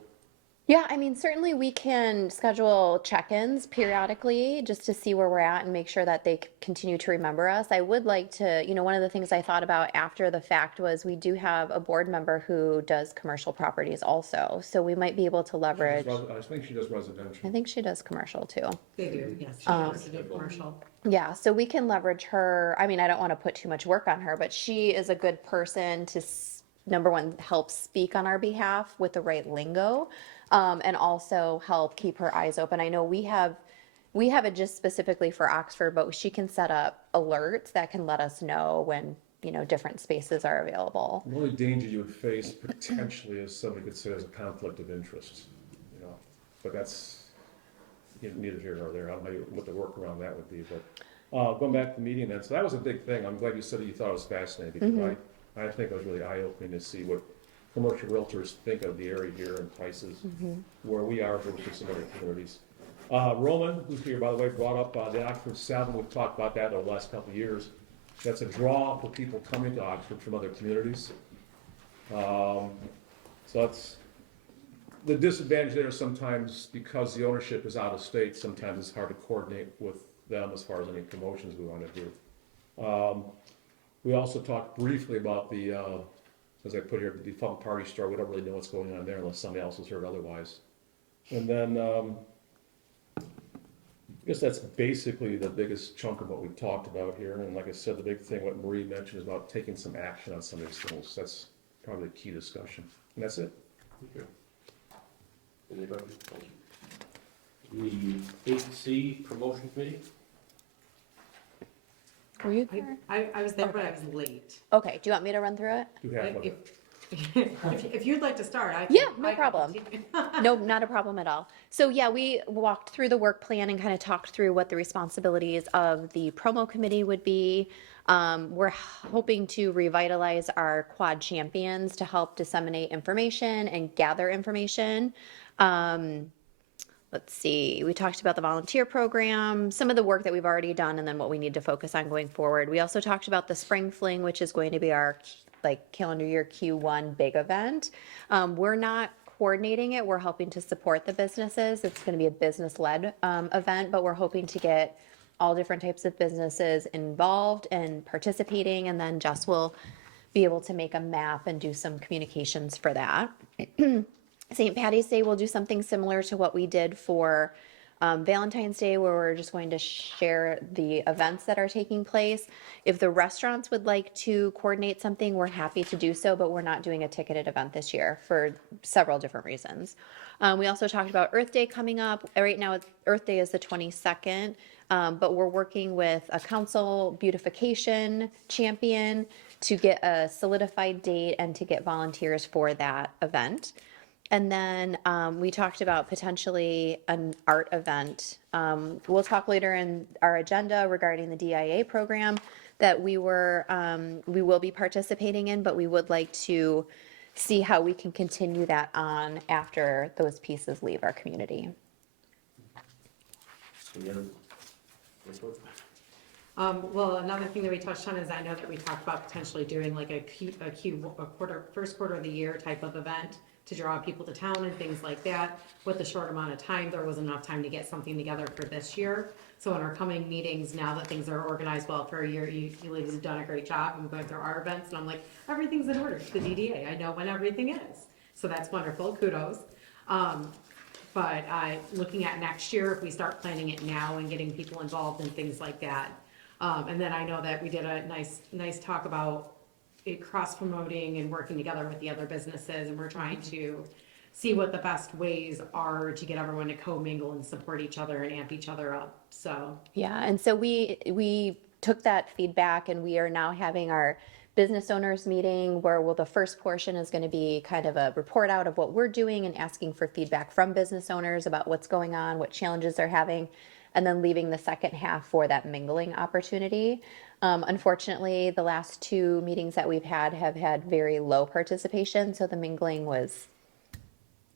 Yeah, I mean, certainly we can schedule check-ins periodically just to see where we're at and make sure that they continue to remember us. I would like to, one of the things I thought about after the fact was we do have a board member who does commercial properties also. So we might be able to leverage, I think she does residential. I think she does commercial too. They do, yes. She does do commercial. Yeah, so we can leverage her. I mean, I don't want to put too much work on her, but she is a good person to, number one, help speak on our behalf with the right lingo, and also help keep her eyes open. I know we have it just specifically for Oxford, but she can set up alerts that can let us know when, different spaces are available. The only danger you would face potentially is somebody could say there's a conflict of interest, but that's neither here nor there. I don't know what the workaround that would be, but going back to the meeting then, so that was a big thing. I'm glad you said that you thought it was fascinating, because I think it was really eye-opening to see what commercial realtors think of the area here and prices, where we are versus some other communities. Roman, who's here, by the way, brought up the Oxford 7. We've talked about that over the last couple of years. That's a draw for people coming to Oxford from other communities. So that's the disadvantage there sometimes, because the ownership is out of state. Sometimes it's hard to coordinate with them as far as any promotions we want to do. We also talked briefly about the, as I put here, the defunct party store. We don't really know what's going on there unless somebody else has heard otherwise. And then, I guess that's basically the biggest chunk of what we've talked about here. And like I said, the big thing, what Marie mentioned, is about taking some action on some of these things. That's probably the key discussion. And that's it. Thank you. Anybody? The 8C promotion committee? Were you there? I was there, but I was late. Okay, do you want me to run through it? Do have one. If you'd like to start, I can. Yeah, no I can problem. continue. No, not a problem at all. So yeah, we walked through the work plan and kind of talked through what the responsibilities of the promo committee would be. We're hoping to revitalize our quad champions to help disseminate information and gather information. Let's see, we talked about the volunteer program, some of the work that we've already done, and then what we need to focus on going forward. We also talked about the Spring Fling, which is going to be our calendar year Q1 big event. We're not coordinating it. We're helping to support the businesses. It's going to be a business-led event, but we're hoping to get all different types of businesses involved and participating, and then Jess will be able to make a map and do some communications for that. St. Patty's Day, we'll do something similar to what we did for Valentine's Day, where we're just going to share the events that are taking place. If the restaurants would like to coordinate something, we're happy to do so, but we're not doing a ticketed event this year for several different reasons. We also talked about Earth Day coming up. Right now, Earth Day is the 22nd, but we're working with a council beautification champion to get a solidified date and to get volunteers for that event. And then we talked about potentially an art event. We'll talk later in our agenda regarding the DIA program that we will be participating in, but we would like to see how we can continue that on after those pieces leave our community. Well, another thing that we touched on is I know that we talked about potentially doing like a first quarter of the year type of event to draw people to town and things like that. With the short amount of time, there wasn't enough time to get something together for this year. So in our coming meetings, now that things are organized well for a year, you ladies have done a great job. I'm going through our events and I'm like, everything's in order. The DDA, I know when everything is. So that's wonderful, kudos. But looking at next year, if we start planning it now and getting people involved in things like that. And then I know that we did a nice talk about it cross-promoting and working together with the other businesses, and we're trying to see what the best ways are to get everyone to co-mingle and support each other and amp each other up. So yeah, and so we took that feedback, and we are now having our business owners meeting where the first portion is going to be kind of a report out of what we're doing and asking for feedback from business owners about what's going on, what challenges they're having, and then leaving the second half for that mingling opportunity. Unfortunately, the last two meetings that we've had have had very low participation, so the mingling was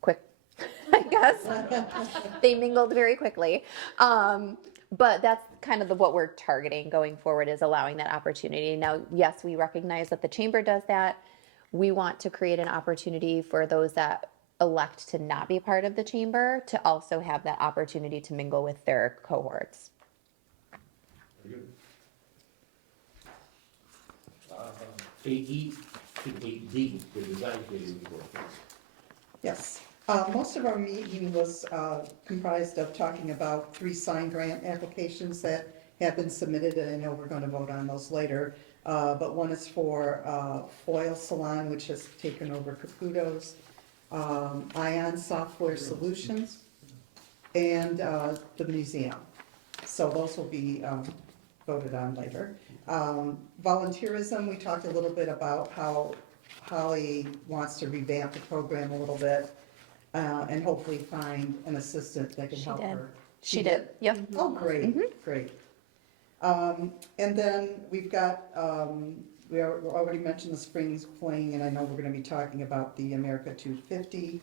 quick, I guess. They mingled very quickly. But that's kind of what we're targeting going forward, is allowing that opportunity. Now, yes, we recognize that the chamber does that. We want to create an opportunity for those that elect to not be part of the chamber to also have that opportunity to mingle with their cohorts. Very good. 8E to 8D, the design committee report. Yes. Most of our meeting was comprised of talking about 3 sign grant applications that have been submitted, and I know we're going to vote on those later. But one is for Foil Salon, which has taken over Caputo's, Ion Software Solutions, and the museum. So those will be voted on later. Volunteerism, we talked a little bit about how Holly wants to revamp the program a little bit, and hopefully find an assistant that can She help did. her. She did. Yep. Oh, great, great. And then we've got, we already mentioned the Springs Fling, and I know we're gonna be talking about the America 250.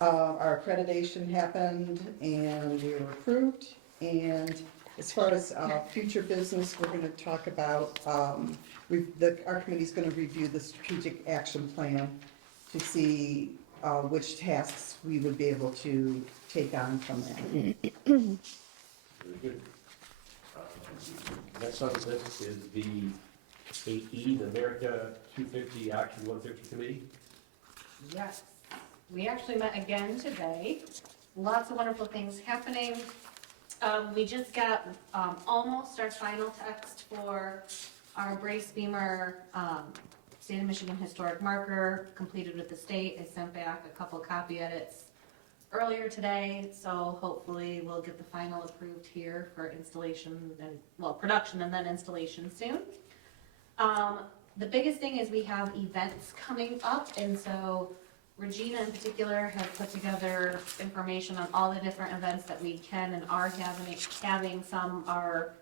Our accreditation happened and we were approved, and as far as future business, we're gonna talk about, our committee's gonna review the strategic action plan to see which tasks we would be able to take on from that. Very good. Next on the list is the 8E, the America 250 Action 150 Committee. Yes, we actually met again today. Lots of wonderful things happening. We just got almost our final text for our Brace Beamer State of Michigan Historic Marker completed with the state. I sent back a couple copy edits earlier today, so hopefully we'll get the final approved here for installation and, well, production and then installation soon. The biggest thing is we have events coming up, and so Regina in particular has put together information on all the different events that we can and are having. Some are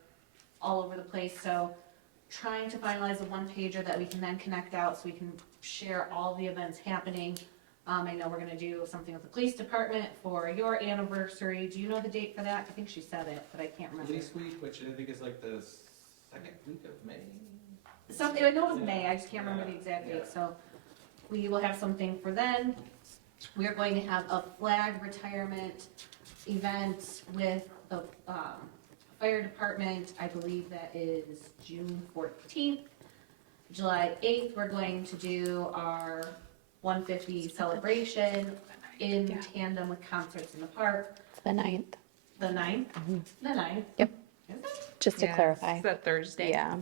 all over the place, so trying to finalize a one-pager that we can then connect out so we can share all the events happening. I know we're gonna do something with the police department for your anniversary. Do you know the date for that? I think she said it, but I can't remember. Police week, which I think is like the second week of May. Something, I know it was May, I just can't remember the exact date, so we will have something for then. We are going to have a flag retirement event with the fire department. I believe that is June 14th. July 8th, we're going to do our 150 celebration in tandem with concerts in the park. The 9th, The 9th? The 9th? Yep. Is it? just to clarify. It's that Thursday. Yeah.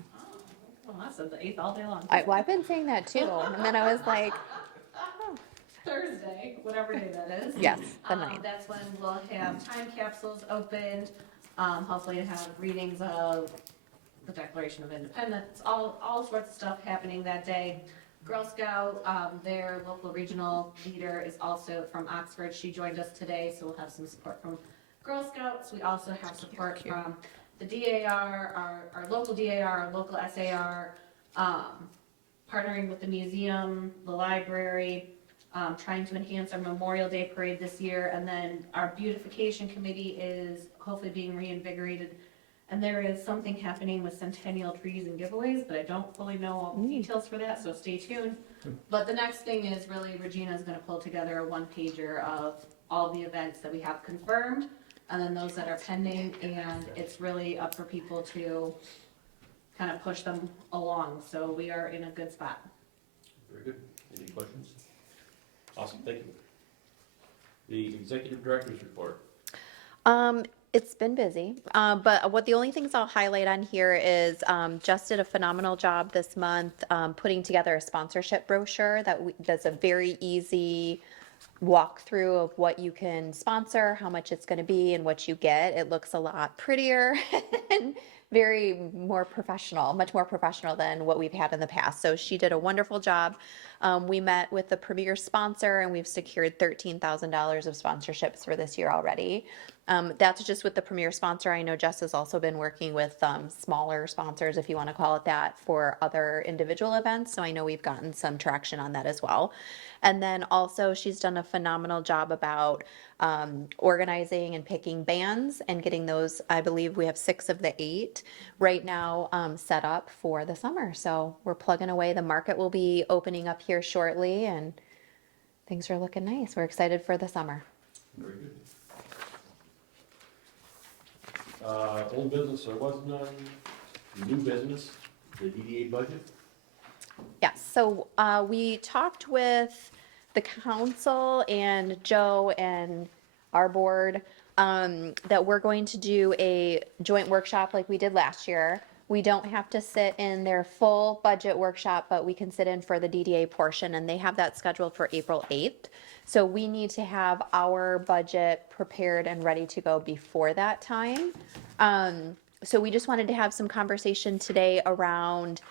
Oh, I said the 8th all day long. Well, I've been saying that too. And then I was like, Thursday, whatever day that is. yes, the 9th. That's when we'll have time capsules opened, hopefully to have readings of the Declaration of Independence, all sorts of stuff happening that day. Girl Scout, their local regional leader is also from Oxford. She joined us today, so we'll have some support from Girl Scouts. We also have support from the DAR, our local DAR, our local SAR, partnering with the museum, the library, trying to enhance our Memorial Day parade this year. And then our beautification committee is hopefully being reinvigorated. And there is something happening with centennial trees and giveaways, but I don't fully know all the details for that, so stay tuned. But the next thing is really Regina's gonna pull together a one-pager of all the events that we have confirmed, and then those that are pending, and it's really up for people to kind of push them along, so we are in a good spot. Very good. Any questions? Awesome, thank you. The executive director's report. It's been busy, but the only things I'll highlight on here is Just did a phenomenal job this month putting together a sponsorship brochure that's a very easy walkthrough of what you can sponsor, how much it's going to be, and what you get. It looks a lot prettier and very more professional, much more professional than what we've had in the past. So she did a wonderful job. We met with the premier sponsor and we've secured $13,000 of sponsorships for this year already. That's just with the premier sponsor. I know Jess has also been working with smaller sponsors, if you want to call it that, for other individual events. So I know we've gotten some traction on that as well. And then also she's done a phenomenal job about organizing and picking bands and getting those. I believe we have 6 of the 8 right now set up for the summer. So we're plugging away. The market will be opening up here shortly and things are looking nice. We're excited for the summer. Very good. Old business, there was none. New business, the DDA budget. Yes, so we talked with the council and Joe and our board that we're going to do a joint workshop like we did last year. We don't have to sit in their full budget workshop, but we can sit in for the DDA portion, and they have that scheduled for April 8th. So we need to have our budget prepared and ready to go before that time. So we just wanted to have some conversation today around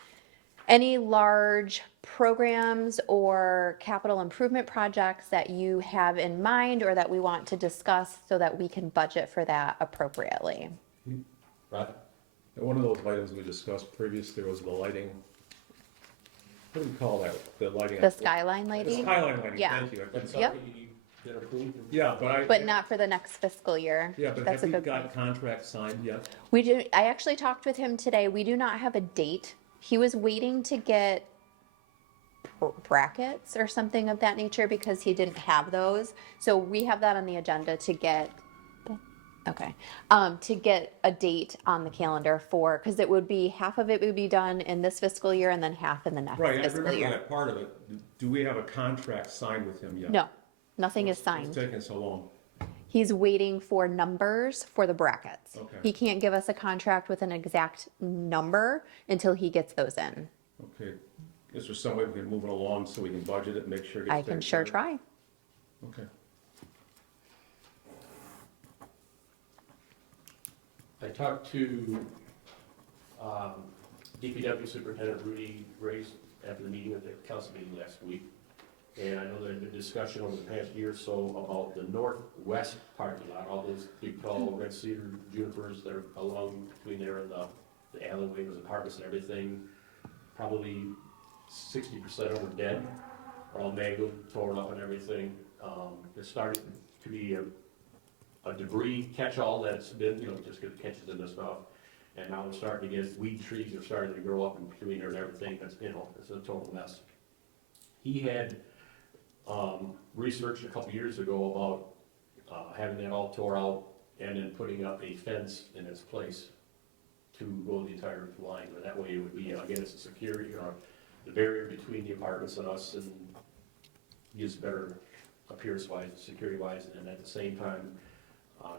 any large programs or capital improvement projects that you have in mind or that we want to discuss so that we can budget for that appropriately. Right? One of those items we discussed previously was the lighting. What do we call that? The lighting. The skyline The lighting, skyline lighting, Yeah. thank you. That's Yep. something you did approve? Yeah, but not for the next fiscal year. Yeah, but That's have a we good got point. contracts signed yet? We do, I actually talked with him today. We do not have a date. He was waiting to get brackets or something of that nature because he didn't have those. So we have that on the agenda to get, okay, to get a date on the calendar for, because it would be, half of it would be done in this fiscal year and then half in the next Right, I fiscal remember year. that part of it. Do we have a contract signed with him yet? No, nothing is What's signed. taking so long? He's waiting for numbers for the brackets. Okay. He can't give us a contract with an exact number until he gets those in. Okay. Is there some way we can move it along so we can budget it and make sure it gets I can taken sure care of? try. Okay. I talked to DPW Superintendent Rudy Grace after the meeting, at the council meeting last week. And I know there's been discussion over the past year or so about the northwest parking lot, all those big tall red cedar junipers that are along between there and the alleyway, those apartments and everything. Probably 60% of them are dead, are all mangled, torn up and everything. There's starting to be a debris catch-all that's been, just because it catches in the stuff. And now we're starting to get weed trees are starting to grow up in between there and everything. That's, it's a total mess. He had researched a couple years ago about having that all tore out and then putting up a fence in its place to go the entire line. But that way it would be, again, it's a security, the barrier between the apartments and us, and gives better appearance-wise, security-wise, and at the same time,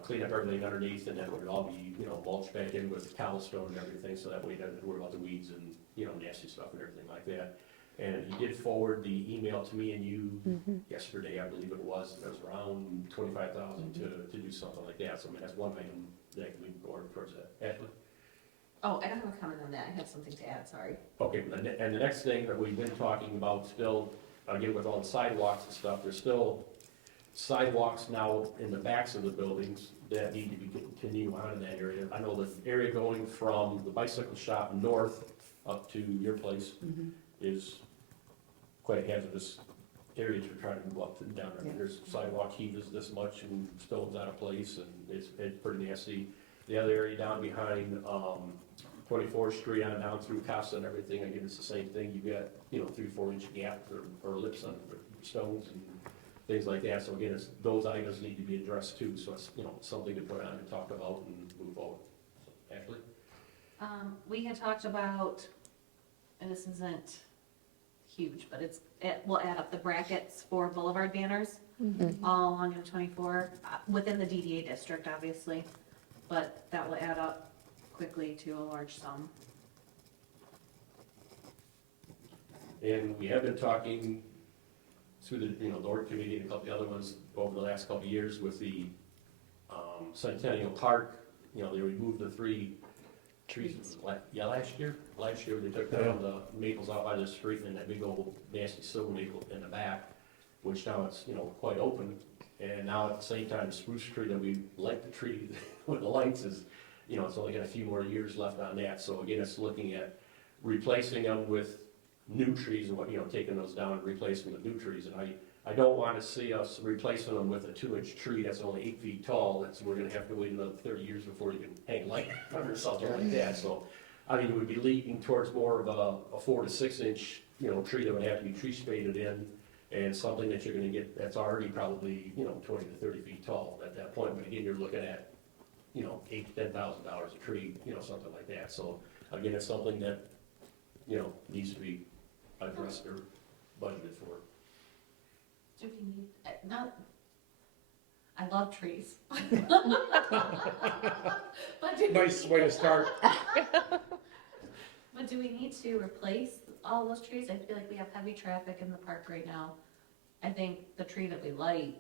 clean up everything underneath, and then it would all be, mulched back in with cobblestone and everything, so that way you don't have to worry about the weeds and, nasty stuff and everything like that. And he did forward the email to me and you yesterday, I believe it was around 25,000 to do something like that. So I mean, that's one item that can be forwarded towards that. Ashley? Oh, I don't have a comment on that. I have something to add, sorry. Okay, and the next thing that we've been talking about still, again, with all the sidewalks and stuff, there's still sidewalks now in the backs of the buildings that need to be continue on in that area. I know the area going from the bicycle shop north up to your place is quite a hazardous area to try to move up and down. I mean, there's sidewalk heave is this much and stones out of place, and it's pretty nasty. The other area down behind 24th Street on down through Casa and everything, again, it's the same thing. You've got, 3-4 inch gap or lips on stones and things like that. So again, those items need to be addressed too. So it's, something to put on and talk about and move forward. So, Ashley? We had talked about, and this isn't huge, but we'll add up the brackets for boulevard banners all along M24, within the DDA district, obviously, but that will add up quickly to a large sum. And we have been talking through the, Lord Committee and a couple of the other ones over the last couple of years with the Centennial Park. They removed the 3 trees, last year they took down the maples out by the street and that big old nasty silver maple in the back, which now it's, you know, quite open. And now at the same time, the spruce tree that we like the tree with the lights is, you know, it's only got a few more years left on that. So again, it's looking at replacing them with new trees and what, you know, taking those down and replacing them with new trees. And I don't want to see us replacing them with a 2-inch tree that's only 8 feet tall. That's, we're gonna have to wait another 30 years before you can hang light or something like that. So, I mean, it would be leaning towards more of a 4 to 6 inch, you know, tree that would have to be tree spaded in, and something that you're gonna get that's already probably, you know, 20 to 30 feet tall at that point. But again, you're looking at, you know, $8,000 to $10,000 a tree, you know, something like that. So again, it's something that, you know, needs to be addressed or budgeted for. Do we need, not, I love trees. But do we Nice way to start. But do we need to replace all those trees? I feel like we have heavy traffic in the park right now. I think the tree that we light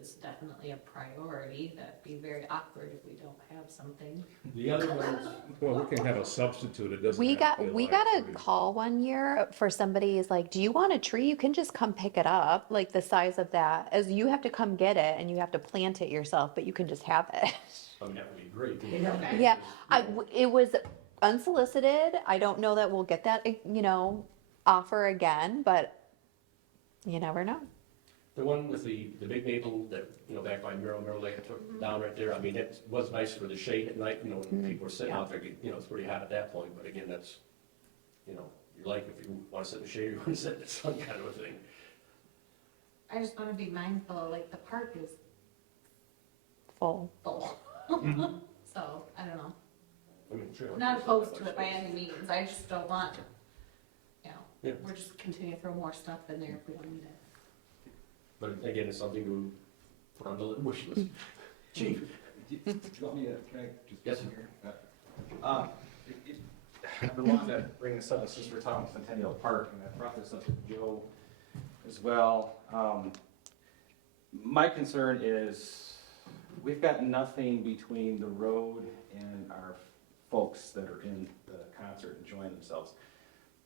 is definitely a priority. That'd be very awkward if we don't have something. The other ones, Well, we can have a substitute, it doesn't. We have got to be we like got a trees. call one year for somebody is like, do you want a tree? You can just come pick it up, like the size of that. As you have to come get it and you have to plant it yourself, but you can just have it. I mean, that would be great. Yeah, it was unsolicited. I don't know that we'll get that, you know, offer again, but you never know. The one with the big maple that, you know, back by Merrill Lake, I took down right there, I mean, it was nice for the shade at night, you know, when people were sitting out there, you know, it's pretty hot at that point, but again, that's, you know, you like if you wanna sit in the shade, or you wanna sit in the sun kind of a thing. I just wanna be mindful, like, the park is Full. full. So, I don't know. I mean, sure. I'm not opposed to it by any means, I just don't want, you know, Yeah. we're just continuing to throw more stuff in there if we don't need it. But again, it's something to put on the wish list. Chief? Do you want me to, can I just? Yes. Here? I've been wanting to bring this up since we're talking Centennial Park, and I brought this up to Joe as well. My concern is, we've got nothing between the road and our folks that are in the concert enjoying themselves.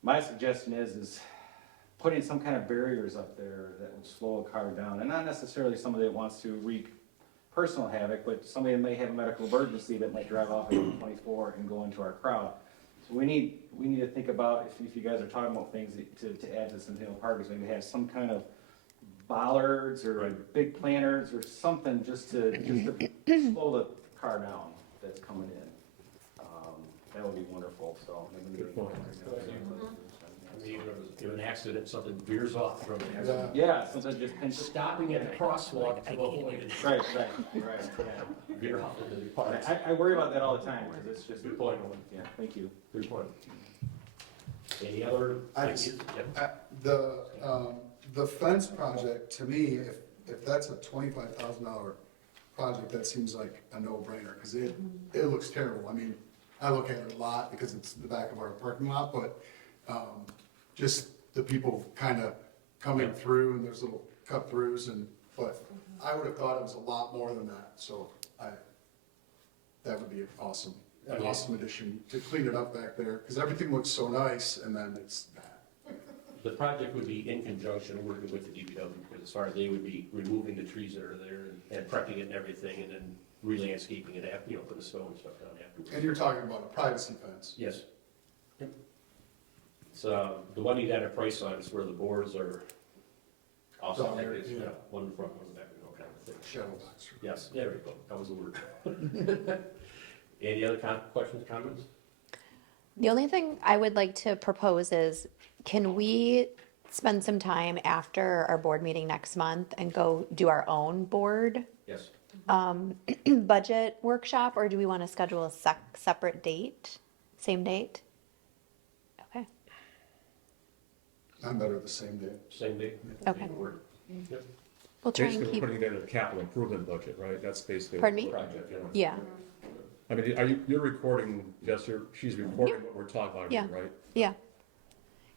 My suggestion is putting some kind of barriers up there that would slow a car down, and not necessarily somebody that wants to wreak personal havoc, but somebody that may have a medical emergency that might drive off at 24 and go into our crowd. So we need to think about, if you guys are talking about things to add to Centennial Park, is maybe have some kind of bollards or big planters or something just to slow the car down that's coming in. That would be wonderful, so. Good point. I mean, if an accident, something veers off from the accident. Yeah, something just pinch. Stopping at the crosswalk to avoid it. Right, yeah. Veer off into the park. I worry about that all the time, because it's just. Good point. Yeah, thank you. Good point. Any other I ideas? just- Yep. The fence project, to me, if that's a $25,000 project, that seems like a no-brainer, because it looks terrible. I mean, I look at it a lot because it's the back of our parking lot, but just the people kind of coming through, and there's little cut-throughs, but I would have thought it was a lot more than that, so that would be awesome. An awesome addition to clean it up back there, because everything looks so nice, and then it's bad. The project would be in conjunction working with the DPW, because as far as they would be removing the trees that are there and prepping it and everything, and then re-landscaping it, after, you know, putting the snow and stuff down afterwards. And you're talking about a privacy fence. Yes. Yep. So, the one you got a price on is where the boards are also, Down there, yeah, yeah. one in front, one in the back, you know, kind of thing. Shadow box. Yes, there we go, that was the word. Any other questions, comments? The only thing I would like to propose is, can we spend some time after our board meeting next month and go do our own board Yes. budget workshop, or do we want to schedule a separate date, same date? Okay, I'm better the same day. Same day? Okay. Work. Yep. we'll try and Basically, keep, putting together the capital improvement budget, right? That's basically. Pardon me? Project, yeah. yeah, I mean, you're recording, Jess, she's recording what we're talking about, Yeah. here, right? yeah.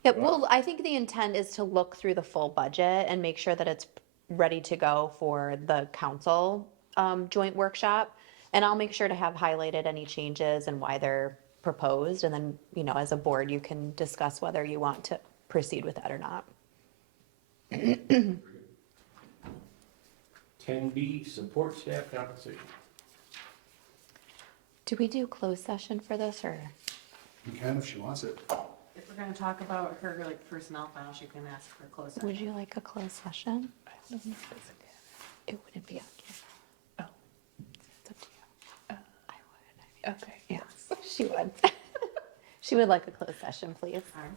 Yeah, well, I think the intent is to look through the full budget and make sure that it's ready to go for the council joint workshop. And I'll make sure to have highlighted any changes and why they're proposed, and then, you know, as a board, you can discuss whether you want to proceed with that or not. 10B, support staff compensation. Do we do closed session for this, or? You can if she wants it. If we're gonna talk about her like personnel file, she can ask for closed session. Would you like a closed session? It wouldn't be on camera. Oh. It's up to you. I would. Okay. Yes, she would. She would like a closed session, please. Alright.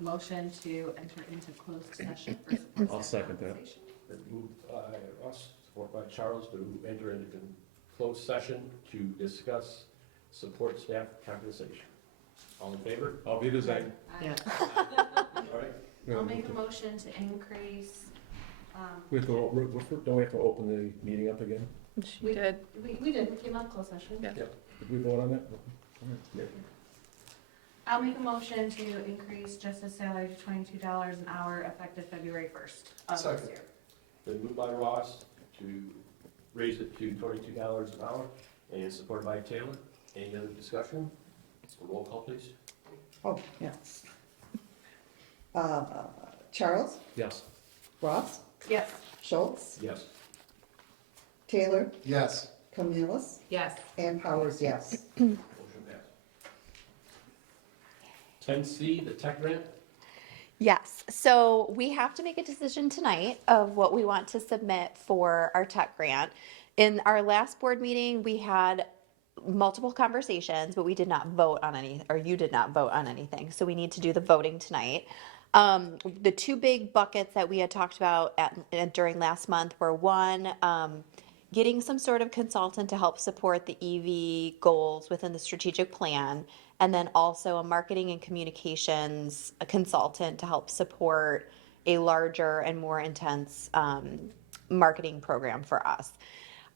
Motion to enter into closed session for support I'll staff second that. compensation. Been moved by Russ, supported by Charles, to enter into closed session to discuss support staff compensation. All in favor? I'll be the same. Yeah. All right. I'll make a motion to increase, We have to, don't we have to open the meeting up again? we did, we came out of closed session. Did we vote on that? I'll make a motion to increase justice salary to $22 an hour effective February 1st of this Second. year. Been moved by Ross to raise it to $22 an hour, and supported by Taylor. Any other discussion? Roll call, please. Oh, yes. Charles, Yes. Ross, Yes. Schultz, Yes. Yes. Taylor, Camillus, Yes. and Powers, yes. Motion passed. 10C, the tech grant. Yes, so we have to make a decision tonight of what we want to submit for our tech grant. In our last board meeting, we had multiple conversations, but we did not vote on any, or you did not vote on anything. So we need to do the voting tonight. The two big buckets that we had talked about during last month were one, getting some sort of consultant to help support the EV goals within the strategic plan, and then also a marketing and communications consultant to help support a larger and more intense marketing program for us.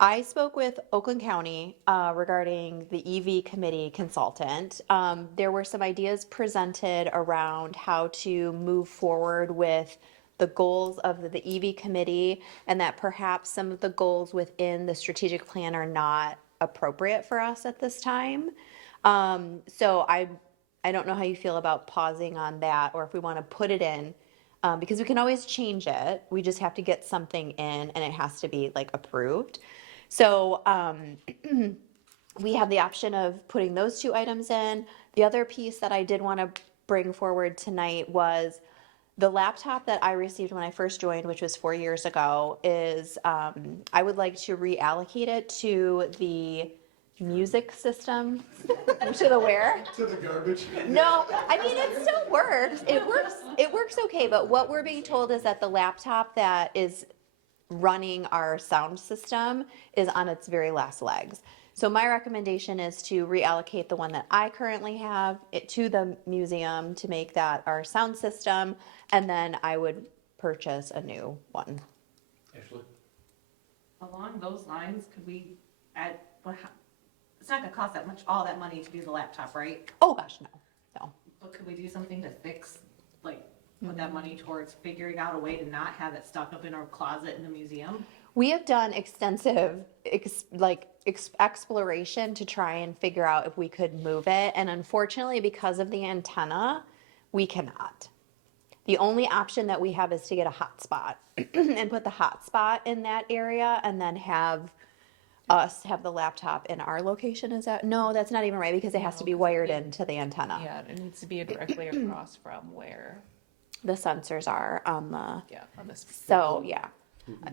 I spoke with Oakland County regarding the EV committee consultant. There were some ideas presented around how to move forward with the goals of the EV committee, and that perhaps some of the goals within the strategic plan are not appropriate for us at this time. So I don't know how you feel about pausing on that, or if we want to put it in, because we can always change it. We just have to get something in, and it has to be like approved. So we have the option of putting those two items in. The other piece that I did want to bring forward tonight was the laptop that I received when I first joined, which was 4 years ago, is I would like to reallocate it to the music system, to the where? To the garbage. No, I mean, it still works. It works okay, but what we're being told is that the laptop that is running our sound system is on its very last legs. So my recommendation is to reallocate the one that I currently have it to the museum to make that our sound system, and then I would purchase a new one. Ashley? Along those lines, could we add, it's not gonna cost that much, all that money to do the laptop, right? Oh gosh, no. But could we do something to fix, like, put that money towards figuring out a way to not have it stuck up in our closet in the museum? We have done extensive exploration to try and figure out if we could move it, and unfortunately, because of the antenna, we cannot. The only option that we have is to get a hotspot and put the hotspot in that area, and then have us have the laptop in our location. Is that, no, that's not even right, because it has to be wired into the antenna. Yeah, it needs to be directly across from where, The sensors are on the, on this. so yeah.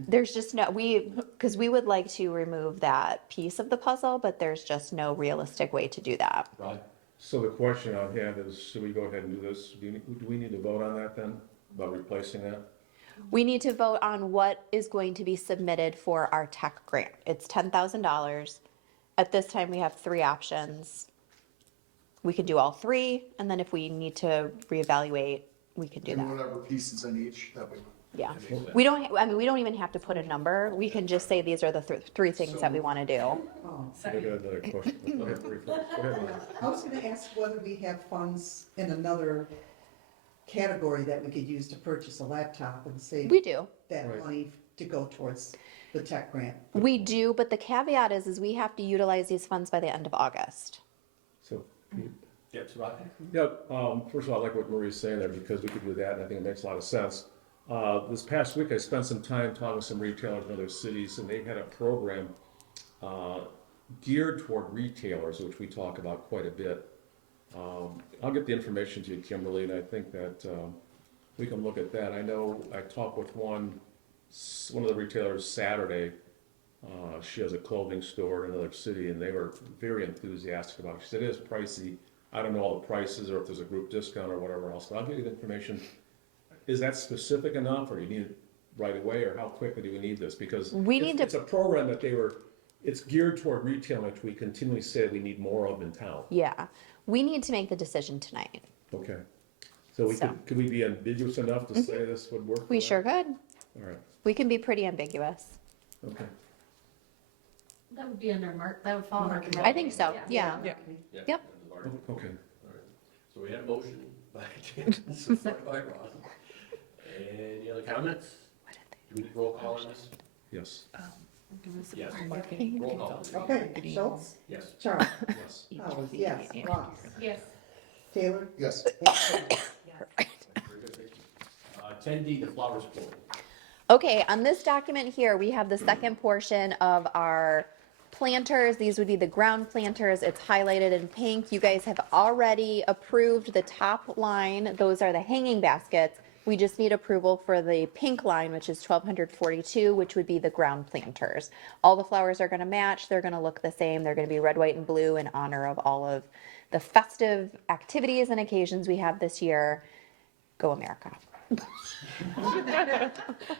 There's just no, because we would like to remove that piece of the puzzle, but there's just no realistic way to do that. Rod? So the question I have is, should we go ahead and do this? Do we need to vote on that then, about replacing that? We need to vote on what is going to be submitted for our tech grant. It's $10,000. At this time, we have three options. We could do all three, and then if we need to reevaluate, we can do And that. whatever pieces in each that we. Yeah. We don't, I mean, we don't even have to put a number. We can just say these are the three things that we want to do. Oh. I got another question. Go ahead, Bree, first. Go ahead, Bree. I was gonna ask whether we have funds in another category that we could use to purchase a laptop and save We do. that Right. money to go towards the tech grant. We do, but the caveat is we have to utilize these funds by the end of August. Yes, Rocky? Yeah, first of all, I like what Marie's saying there, because we could do that, and I think it makes a lot of sense. This past week, I spent some time talking with some retailers in other cities, and they had a program geared toward retailers, which we talk about quite a bit. I'll get the information to you, Kimberly, and I think that we can look at that. I know I talked with one of the retailers Saturday. She has a clothing store in another city, and they were very enthusiastic about it. She said it is pricey. I don't know all the prices or if there's a group discount or whatever else, but I'll give you the information. Is that specific enough, or do you need it right away, or how quickly do we need this? Because it's a program that it's geared toward retail, which we continually say we need more of in town. Yeah, we need to make the decision tonight. Okay. So could we be ambiguous enough to say this would work? We for sure that? could. All right, We can be pretty ambiguous. okay. That would be under that would fall under. Marketing. I think so, yeah. Yeah. Yep. Okay. So we had a motion by Ken, supported by Ross. Any other comments? Do we need roll call on this? Yes. Yes. Marketing. Roll call. Okay, Schultz, Yes. Charles, Yes. Powers, yes, Ross, Yes. Taylor, Yes. and Kane. Very good, thank you. 10D, the flowers pool. Okay, on this document here, we have the second portion of our planters. These would be the ground planters. It's highlighted in pink. You guys have already approved the top line. Those are the hanging baskets. We just need approval for the pink line, which is 1,242, which would be the ground planters. All the flowers are going to match. They're going to look the same. They're going to be red, white, and blue in honor of all of the festive activities and occasions we have this year. Go America.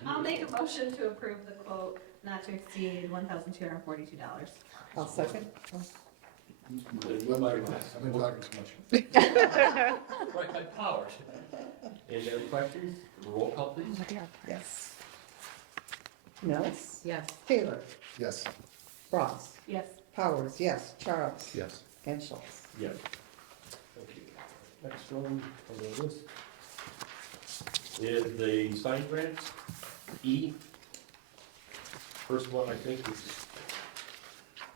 I'll make a motion to approve the quote not to exceed $1,242. I'll second. Moved by Ross. I've been talking too much. Right by Powers. Any other questions? Roll call, please. Yes. Mills, Yes. Taylor, Yes. Ross, Yes. Powers, yes, Charles, Yes. and Schultz. Yes. Thank you. Next one on the list is the sign grant, E. First one, I think, is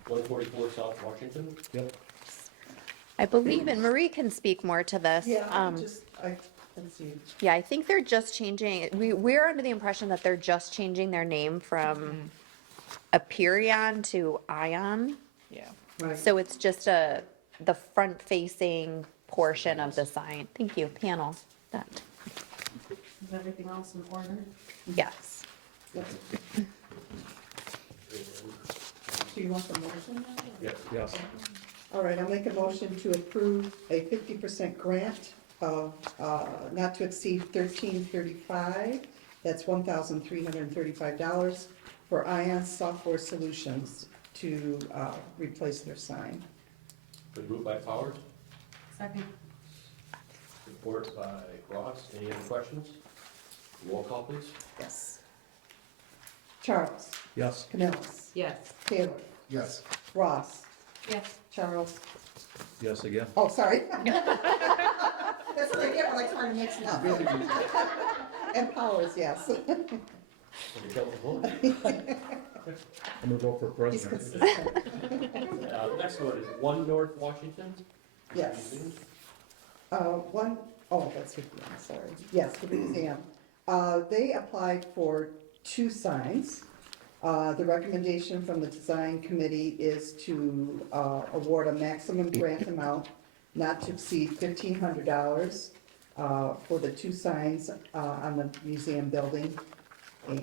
144 South Washington. Yep. I believe, and Marie can speak more to this. Yeah, let's see. Yeah, I think they're just changing, we're under the impression that they're just changing their name from Aperion to Ion. Yeah. Right. So it's just the front-facing portion of the sign. Thank you, panel. That, Is everything else in order? yes. Do you want the motion? Yep. Yes. All right, I'll make a motion to approve a 50% grant of, not to exceed $1,335. That's $1,335 for Ion Software Solutions to, replace their sign. Been moved by Powers, Second. support by Ross. Any other questions? Roll call, please. Yes. Charles, Yes. Canellis, Yes. Taylor, Yes. Ross, Yes. Charles, Yes again. oh, sorry. That's what I get when I try to mix it up. And Powers, yes. Can you tell the vote? I'm gonna vote for He's president. consistent. Next one is 1 North Washington. Yes. That's with I'm sorry. Yes, the museum. They applied for 2 signs. The recommendation from the design committee is to, award a maximum grant amount not to exceed $1,500, for the 2 signs, on the museum building. And,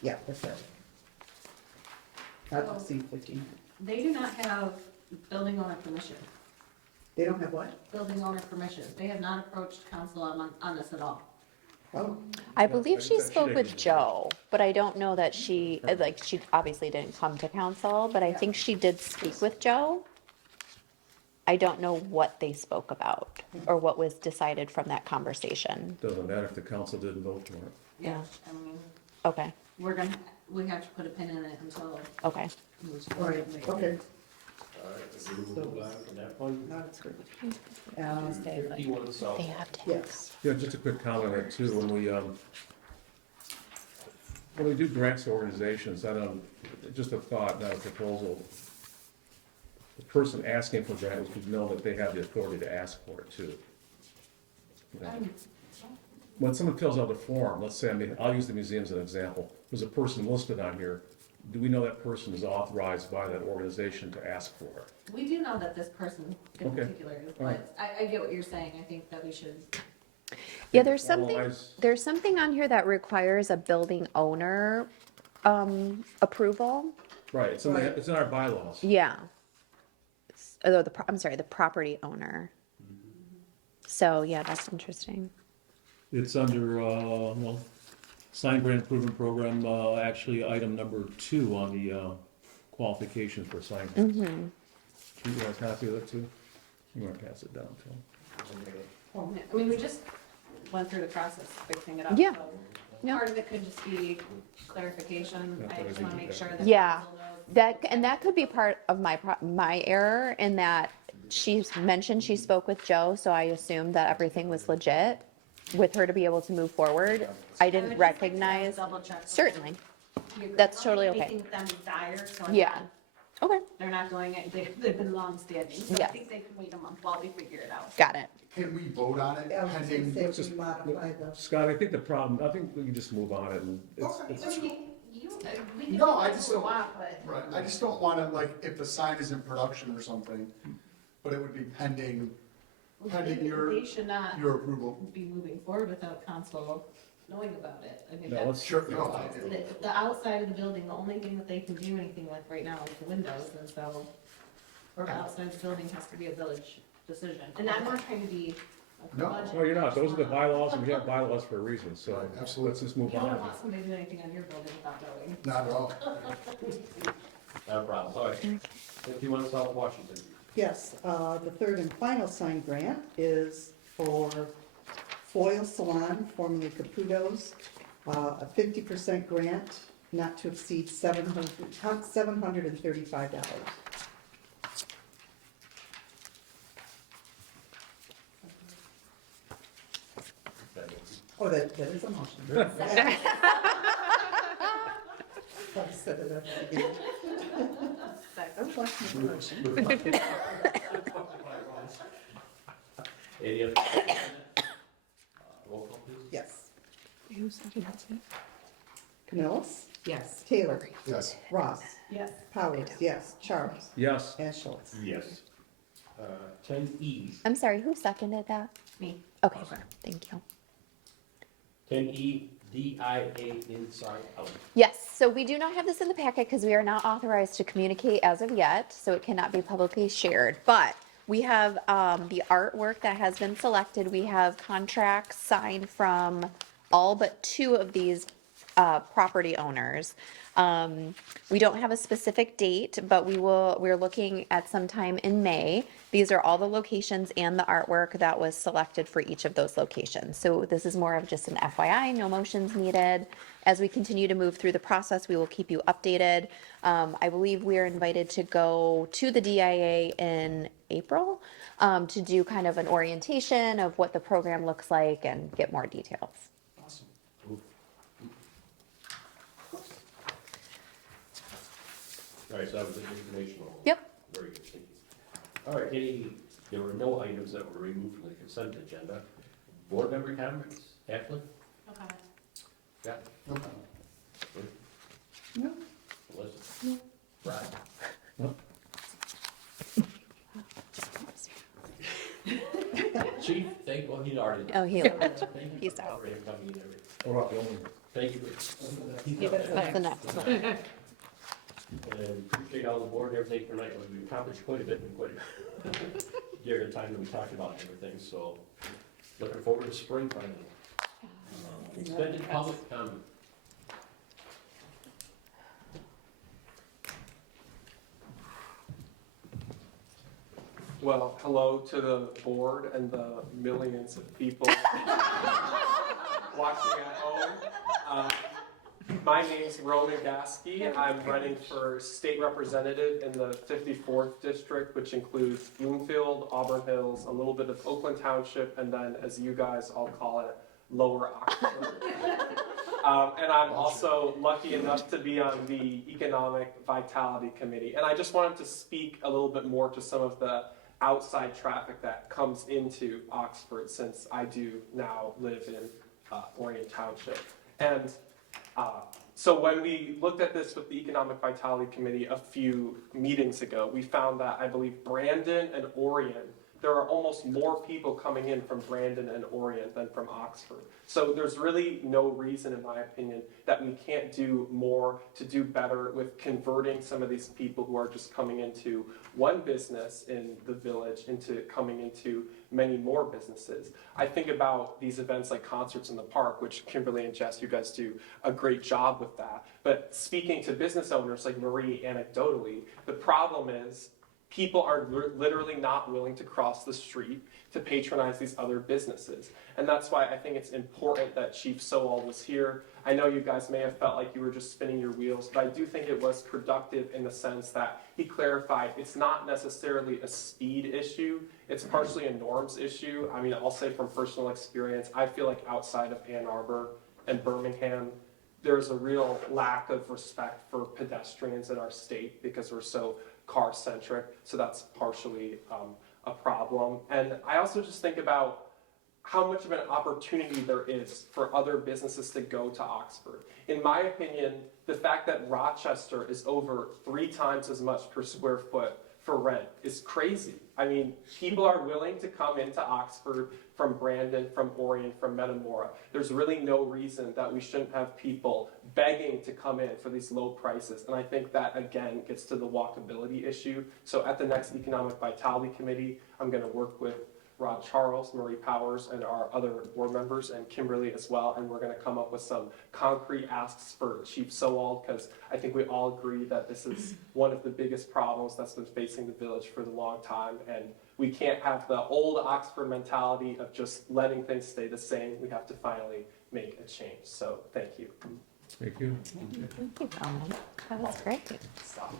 yeah, that's it. Not to exceed 1,500. They do not have building owner permission. They don't have what? Building owner permission. They have not approached council on this at all. Oh, I believe she I said spoke she with didn't. Joe, but I don't know that she obviously didn't come to council, but I think she did speak with Joe. I don't know what they spoke about or what was decided from that conversation. Doesn't matter if the council didn't vote for it. Yeah. I mean, Okay, we have to put a pin in it until. okay. all right, okay. All right, we move on from that one. Now it's good. 51 South. They have to. Yes. Yeah, just a quick comment on that too, when we do grants to organizations, just a thought, not a proposal. the person asking for grant would know that they have the authority to ask for it too. You know? When someone fills out a form, let's say, I'll use the museum as an example, there's a person listed on here, do we know that person is authorized by that organization to ask for it? We do know that this person in Okay. particular is, All right. but I get what you're saying. I think that we should. Yeah, there's something, Otherwise- there's something on here that requires a building owner, approval. Right, it's in our bylaws. Yeah. Although I'm sorry, the property owner. So, yeah, that's interesting. It's under, well, sign grant improvement program, actually item number 2 on the qualifications for sign grants. Mm-hmm. You want a copy of that too? You want to pass it down to them? I mean, we just went through the process of fixing it up. Yeah. So Yeah. Part of it could just be clarification. Yeah, I just want to make sure that. Yeah. council knows. That could be part of my error in that she's mentioned she spoke with Joe, so I assumed that everything was legit with her to be able to move forward. I I didn't would just like to recognize, double check. certainly, We agree. that's I don't totally think okay. anything with them is dire, so Yeah. Okay, they're not going, they've been long standing. So I Yes. think they can wait a month while we figure it out. got it. Can we vote on it Yeah, I was just gonna pending? say, if we modify the. Scott, I think the problem, I think we can just move on it and Okay. So we can No, I do just what we don't- want, but. Right, I just don't wanna, like, if the sign is in production or something, but it would be pending your They should not approval. be moving forward without council knowing about it. I mean, No, that's. let's- Sure, no, I do. The outside of the building, the only thing that they can do anything with right now is the windows, and so, or the outside of the building has to be a village decision. And I'm not trying to be a No. budget. No, you're not. Those are the bylaws, and we have bylaws for a reason, so Right, absolutely. let's just move You don't on. want somebody to do anything on your building without knowing. Not at all. Not a problem, all right. 51 South Washington. Yes, the third and final sign grant is for Foil Salon, formerly Caputo's, a 50% grant, not to exceed $735. Oh, that is a motion. I said it at the beginning. I was watching the motion. Any other? Roll call, please. Yes. Who seconded it? Pinellas, Yes. Taylor, Yes. Ross, Yes. Powers, yes, Charles, Yes, and Schultz. Yes. 10E. I'm sorry, who seconded that? Me. Okay, thank you. 10E, DIA inside out. Yes, so we do not have this in the packet because we are not authorized to communicate as of yet, so it cannot be publicly shared. But we have the artwork that has been selected. We have contracts signed from all but 2 of these property owners. We don't have a specific date, but we're looking at sometime in May. These are all the locations and the artwork that was selected for each of those locations. So this is more of just an FYI, no motions needed. As we continue to move through the process, we will keep you updated. I believe we are invited to go to the DIA in April to do kind of an orientation of what the program looks like and get more details. Awesome. All right, so that was informational. Yep. Very good, thank you. All right, there were no items that were removed from the consent agenda. Board member comments? Ashley? Okay. Yeah. No problem. No. Melissa? Brad? Chief, thank, well, he already. Oh, he left. Thank you He's for out. covering and coming in every- what about the only? Thank you. That's the next one. And appreciate all the board and everything tonight. We accomplished quite a bit in quite a during the time that we talked about everything, so looking forward to spring finally. Extended public comment. Well, hello to the board and the millions of people watching at home. My name's Roman Gasky. I'm running for state representative in the 54th district, which includes Bloomfield, Auburn Hills, a little bit of Oakland Township, and then, as you guys all call it, Lower Oxford. And I'm also lucky enough to be on the Economic Vitality Committee. And I just wanted to speak a little bit more to some of the outside traffic that comes into Oxford, since I do now live in Orion Township. And so when we looked at this with the Economic Vitality Committee a few meetings ago, we found that I believe Brandon and Orion, there are almost more people coming in from Brandon and Orion than from Oxford. So there's really no reason, in my opinion, that we can't do more to do better with converting some of these people who are just coming into one business in the village into coming into many more businesses. I think about these events like concerts in the park, which Kimberly and Jess, you guys do a great job with that. But speaking to business owners like Marie anecdotally, the problem is people are literally not willing to cross the street to patronize these other businesses. And that's why I think it's important that Chief Sowald was here. I know you guys may have felt like you were just spinning your wheels, but I do think it was productive in the sense that he clarified it's not necessarily a speed issue, it's partially a norms issue. I mean, I'll say from personal experience, I feel like outside of Ann Arbor and Birmingham, there's a real lack of respect for pedestrians in our state because we're so car-centric, so that's partially a problem. And I also just think about how much of an opportunity there is for other businesses to go to Oxford. In my opinion, the fact that Rochester is over 3 times as much per square foot for rent is crazy. I mean, people are willing to come into Oxford from Brandon, from Orion, from Metamora. There's really no reason that we shouldn't have people begging to come in for these low prices. And I think that, again, gets to the walkability issue. So at the next Economic Vitality Committee, I'm going to work with Rod Charles, Marie Powers, and our other board members, and Kimberly as well, and we're going to come up with some concrete asks for Chief Sowald, because I think we all agree that this is one of the biggest problems that's been facing the village for the long time, and we can't have the old Oxford mentality of just letting things stay the same. We have to finally make a change. So thank you. Thank you. Thank you, Colin. That was great. Stop.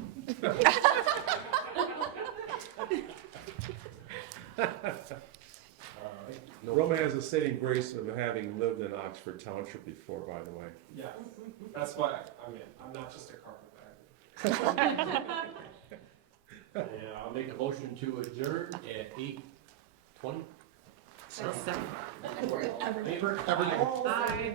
Roma has a saving grace of having lived in Oxford Township before, by the way. Yeah, that's why, I mean, I'm not just a carpetbagger. Yeah, I'll make a motion to adjourn at 8:20. That's seven. Favor? Bye.